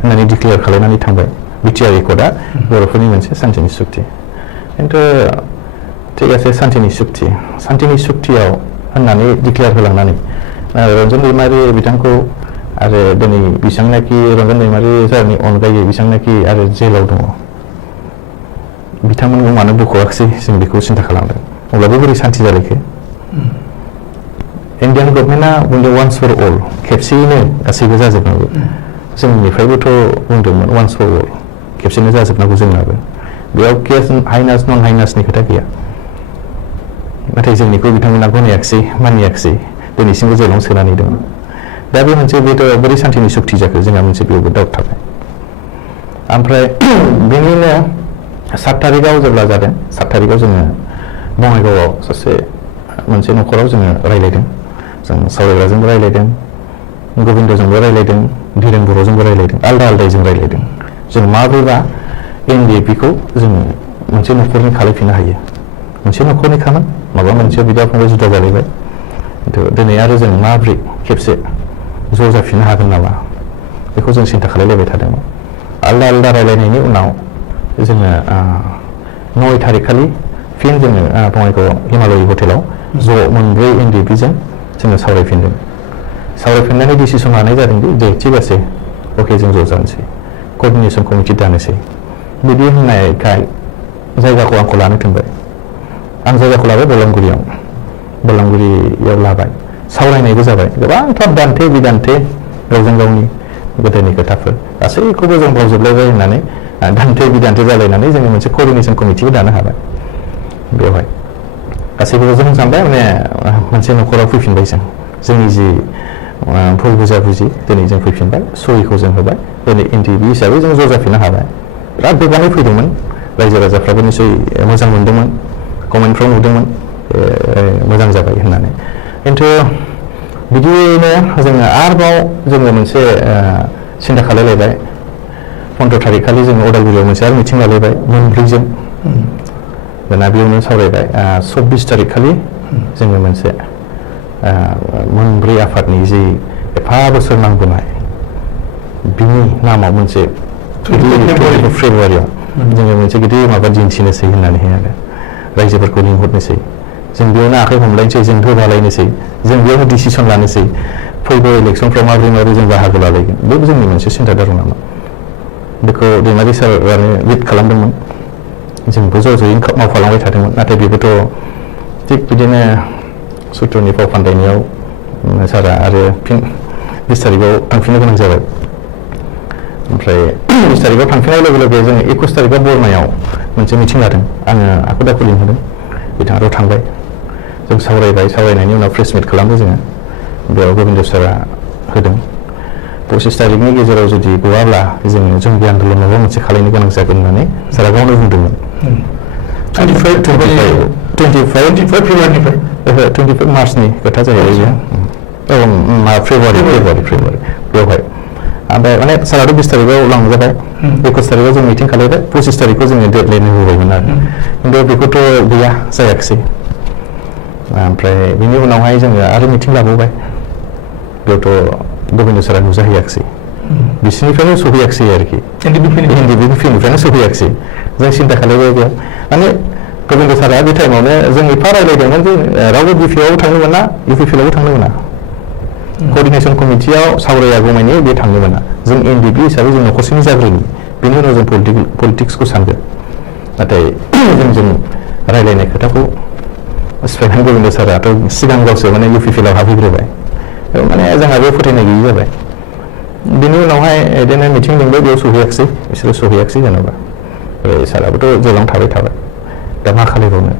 होननानै डिक्लेयार खालामनानै थांबाय बिटिआर एकर्डआ बर'फोरनि मोनसे सान्तिनि सुक्ति खिन्थु ठीक আছে शान्तिनि सुक्तियाव होननानै डिक्लेयार होलांनानै रन्जन दैमारि बिथांखौ आरो दिनै बिसांनाखि रन्जन दैमारि सारनि अनगायै बिसांनाखि आरो जेलाव दङ बिथांमोनखौ मानो बख'आखिसै जों बेखौ सिन्था खालामदों अब्लाबो बोरै शान्ति जालायखो इन्डियान गभर्नमेन्टआ बुंदों वान्स फर अल खेबसेयैनो गासैबो जाजोबनांगौ जोंनिफ्रायबोथ' बुंदोंमोन वान्स फर अल खेबसेनो जाजोबनांगौ जोंनाबो बेयाव केस हाइनास नन हाइनासनि खोथा गैया नाथाय जोंनिखौ बिथांमोना गनायाखिसै मानियाखिसै दिनैसिमबो जेलाव सोनानै दङ दा बे मोनसे बेथ' बोरै शान्तिनि सुक्ति जाखो जोंहा मोनसे बेयावबो डाउट थाबाय ओमफ्राय बेनिनो 7 तारिखआव जेब्ला जादों 7 तारिखआव जोङो बङाइगावआव सासे मोनसे न'खराव जोङो रायलायदों जों सावरायग्राजोंबो रायलायदों गबिन्दजोंबो रायलायदों धीरेन बर'जोंबो रायलायदों आलदा आलदायै जों रायलायदों जों माबोरैबा एनडिएफबिखौ जोङो मोनसे न'खरनि खालायफिननो हायो मोनसे न'खरनि खामोन माबा मोनसे बिदा फंबाय जुदा जालायबाय खिन्थु दिनै आरो जों माबोरै खेबसे ज' जाफिननो हागोन नामा बेखौ जों सिन्था खालायलायबाय थादोंमोन आलदा आलदा रायलायनायनि उनाव जोङो 9 तारिख खालि फिन जोङो बङाइगाव हिमालय हटेलाव ज' मोनब्रै एनडिएफबिजों जोङो सावरायफिननानै डिसिसन लानाय जादों दे थिग आहे अके जों ज' जानोसै कोअर्डिनेशन कमिटि दानोसै बिदि होननायखाय जायगाखौ आंखौ लानो थिनबाय आं जायगाखौ लाबाय बलांगुरियाव लाबाय सावरायनायबो जाबाय गोबांथार दान्थे बिदान्थे गावजों गावनि गोदोनि खोथाफोर गासैखौबो जों बावजोबलायबाय होननानै दान्थे बिदान्थे जालायनानै जोङो मोनसे कोअर्डिनेशन कमिटिबो दानो हाबाय बेवहाय गासैखौबो जों सानबाय माने मोनसे न'खराव फैफिनबाय जोंनि जि भुल बुजाबुजि दिनै जों फैफिनबाय सहिखौ जों होबाय दिनै एनडिएफबि हिसाबै जों ज' जाफिननो हाबाय बिराद गोग्गानाय फैदोंमोन रायजो राजाफ्राबो निसय मोजां मोनदोंमोन कमेन्टफ्राव नुदोंमोन मोजां जाबाय होननानै खिन्थु बिदियैनो जोङो आरोबाव जोङो मोनसे सिन्था खालायलायबाय 15 तारिख खालि जोङो उदालगुरियाव मोनसे आरो मिटिं लालायबाय मोनब्रैजों दाना बेयावनो सावरायबाय 24 तारिख खालि जोङो मोनसे मोनब्रै आफादनि जि एफा बोसोर नांबोनाय बिनि नामाव मोनसे फेब्रुवारियाव जोङो मोनसे गिदिर माबा दिन्थिनोसै होननानैहाय आरो रायजोफोरखौ लिंहरनोसै जों बेयावनो आखाइ हमलायनोसै जों होबालायनोसै जों बेयावनो डिसिसन लानोसै फैगौ इलेक्सनफ्राव माबोरै जों बाहागो लालायगोन बेबो जोंनि मोनसे सिन्था दङमोन बेखौ दैमारि सारानो लिड खालामदोंमोन जोंबो ज' ज'यै मावफालांबाय थादोंमोन नाथाय बेबोथ' थिग बिदिनो सुथुरनि फाव फान्दायनायाव सारा आरो फिन 20 तारिखआव थांफिननो गोनां जाबाय ओमफ्राय 20 तारिखआव थांफिननाय लोगो लोगो जोङो 21 तारिखआव बरमायाव मोनसे मिटिं लादों आङो आखु दाखु लिंहरदों बिथाङाथ' थांबाय जों सावरायनायनि उनाव प्रेस मिट खालामदों जोङो बेयाव गबिन्द सारा होदों 25 तारिखनि गेजेराव जुदि गवाब्ला जोङो जोंनि आन्दलन माबा मोनसे खालायनो गोनां जागोन होननानै सारा गावनो बुंदोंमोन 25 मार्चनि खोथा जाहैबाय फेब्रुवारि बेवहाय ओमफ्राय माने साराथ' 20 तारिखआव लांजाबाय 21 तारिखआव जों मिटिं खालायबाय 25 तारिखआव जोङो डेडलाइन होबायमोन आरो खिन्थु बेखौथ' गैया जायाखिसै ओमफ्राय बिनि उनावहाय जोङो आरो मिटिं लाबावबाय बेयावथ' गबिन्द सारा नुजाहैयाखिसै बिसिनिफ्रायनो सफैयाखिसै आरोखि एनडिएफबिनिफ्रायनो सफैयाखिसै जों सिन्था खालायबाय बेयाव माने गबिन्द सारा बे टाइमावनो जों एफा रायलायदोंमोन जे रावबो बिपिआव थांनो मोना इउपिपिएलआवबो थांनो मोना कोअर्डिनेशन कमिटियाव सावरायागौमानि बे थांनो मोना जों एनडिएफबि हिसाबै जों न'खरसेनि जाग्रोनि बेनि उनाव जों पलिटिक्सखौ सानगोन नाथाय जों रायलायनाय खोथाखौ सिफायनानै गबिन्द साराथ' सिगां गावसो माने इउपिपिएलआव हाबहैग्रोबाय माने जोंहा बेयाव फोथायनाय गैयि जाबाय बिनि उनावहाय बिदिनो मिटिं लिंबाय बेयाव सहैयाखिसै बिसोरो सहैयाखिसै जेनेबा ओमफ्राय साराबोथ' जेलावनो थाबाय दा मा खालायबावनो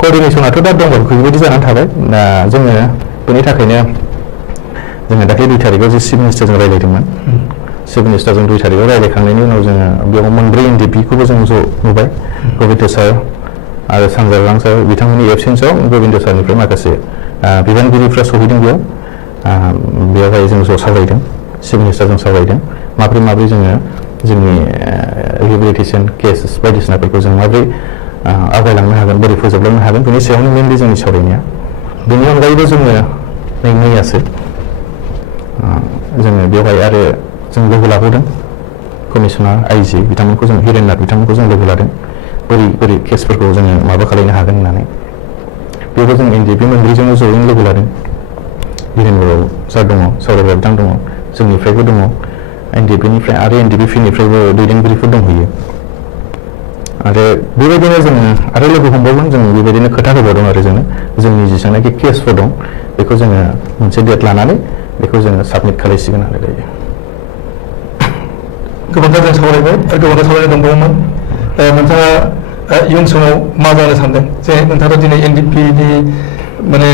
कोअर्डिनेशनाथ' दा दंबावो बेबायदि जानानै थाबाय दा जोङो बेनि थाखायनो जोङो दाख्लै 2 तारिखआव जे चिफ मिनिस्टारजों रायलायदोंमोन चिफ मिनिस्टारजों 2 तारिखआव रायलायखांनायनि उनाव जोङो बेयाव मोनब्रै एनडिएफबिखौबो जों ज' नुबाय गबिन्द सार आरो सानजारां सार बिथांमोननि एबसेन्सआव गबिन्द सारनिफ्राय माखासे बिबानगिरिफ्रा सहैदों बेयावहाय जों ज' सावरायदों चिफ मिनिस्टारजों सावरायदों माबोरै जोङो जोंनि रिहेबिलिटेसन केसेस बायदिसिनाफोरखौ जों माबोरै आवगायलांनो हागोन बोरै फोजोबलांनो हागोन बेनि सायावनो मेनलि जोंनि सावरायनाया बेनि अनगायैबो जोङो मैयासो जोङो बेवहाय आरो जों लोगो लाबावदों कमिसनार आइजि बिथांमोनखौ जों हिरेननाथ बिथांमोनखौ जों लोगो लादों बोरै केसफोरखौ जोङो माबा खालामनो हागोन होननानै बेयावबो जों एनडिएफबि मोनब्रैजोंनो जयैनो लोगो लादों हिरेन बर' सार दङ सावरायग्रा बिथां दङ जोंनिफ्रायबो दङ एनडिएफबिनिफ्राय आरो एनडिएफबि दैदेनगिरिफोर दंहैयो आरो बेबायदिनो जोङो आरो लोगो हमबावगोन जों बेबायदिनो खोथा होबावदों आरो जोंनि जेसेबांनाखि केसफोर दं बेखौ जोङो मोनसे डेट लानानै बेखौ जोङो साबमिट खालामसिगोन आरो दायो गोबांथार जों सावरायबाय आरो गोबांथार सावरायनो दंबावोमोन नोंथाङा इयुन समाव मा जानो सानदों जे नोंथाङा दिनै एनडिएफबिनि माने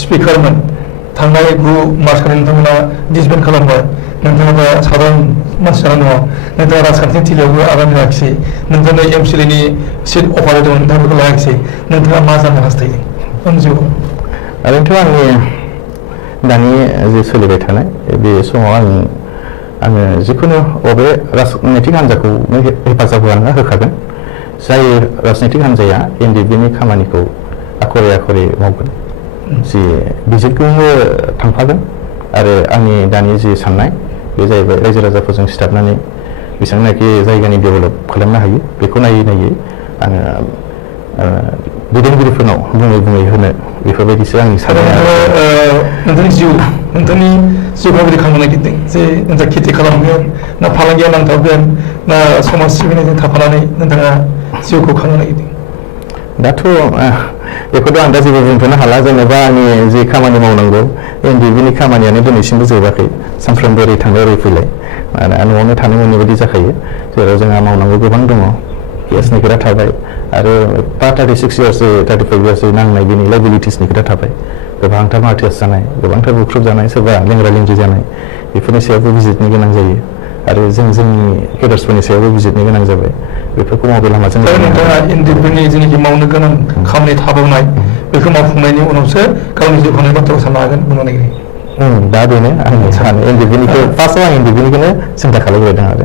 स्पिकारमोन थांनाय 9 मार्चखालि नोंथांमोना डिसबेन्ड खालामबाय नोंथाङा दा साधारन मानसि जानानै दङ नोंथाङा राजखान्थिनि थिलियावबो आगान होआखिसै नोंथांनो एमसिएलएनि सिट अफार होदोंमोन नोंथाङा बेखौ लायाखिसै नोंथाङा मा जानो हास्थायो उन जिउआव ओरैनोथ' आंनि दानि जे सोलिबाय थानाय बे समाव आङो जिखुनु बबे राजनैतिक हान्जाखौ हेफाजाब होखागोन जाय राजनैतिक हान्जाया एनडिएफबिनि खामानिखौ आखरे मावगोन जि बिजेपिखौनो थांफागोन आरो आंनि दानि जि साननाय बे जाहैबाय रायजो राजाफोरजों सिथाबनानै बेसेबांनाखि जायगानि डेभेलप खालामनो हायो बेखौ नायै आङो दैदेनगिरिफोरनाव बुङै होनो बेफोरबायदिसो आंनि साननाय नोंथांनि जिउखौ माबायदि खालामनो नागिरदों जे नोंथाङा खेथि खालामगोन ना फालांगियाव नांथाबगोन ना समाज सिबिनायजों थाफानानै नोंथाङा जिउखौ खांनो नागिरदों दाथ' बेखौथ' आं दा जेबो बुंथ'नो हाला जेनेबा आंनि जि खामानि मावनांगौ एनडिएफबिनि खामानियानो दिनैसिमबो जोबाखै सानफ्रोमबो ओरै थांलाय ओरै फैलाय न'आवनो थानो मोनै बायदि जाखायो जेराव जोंहा मावनांगौ गोबां दङ केसनि खोथा थाबाय आरो 36 इयार्स 35 इयार्स नांनाय बेनि लाइबिलिटिसनि खोथा थाबाय गोबांथार मार्टियार्स जानाय गोबांथार बुख्रुब जानाय सोरबा लेंग्रा लेंग्रि जानाय बेफोरनि सायावबो बिजिरनो गोनां जायो आरो जोंनि केडार्सफोरनि सायावबो बिजिरनो गोनां जाबाय बेफोरखौ माबे लामाजों नोंथाङा एनडिएफबिनि जेनाखि मावनो गोनां खामानि थाबावनाय बेखौ मावफुंनायनि उनावसो गावनि जिउ खांनाय बाथ्राखौ साननो हागोन बुंनो नागिरो दा बेनो आंनि सानो एनडिएफबिनिखौ फार्स्टआव आं एनडिएफबिनिखौनो सिन्था खालामग्रोदों आरो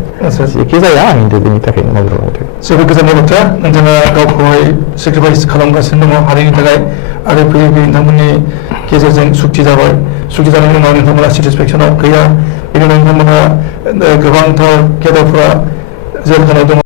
जेखि जाया आं एनडिएफबिनि थाखायनो मावग्रोदों जोबोद गोजोननाय बाथ्रा नोंथाङा गावखौहाय सेक्रिफाइस खालामगासिनो दङ हारिनि थाखाय आरो फैयै नोंथांमोननि गेजेरजों सुक्ति जानायनि उनाव नोंथांमोना सेटिसफेक्सनाव गैया बेनि उनाव नोंथांमोना गोबांथार केडारफोरा जेल खानायाव दङ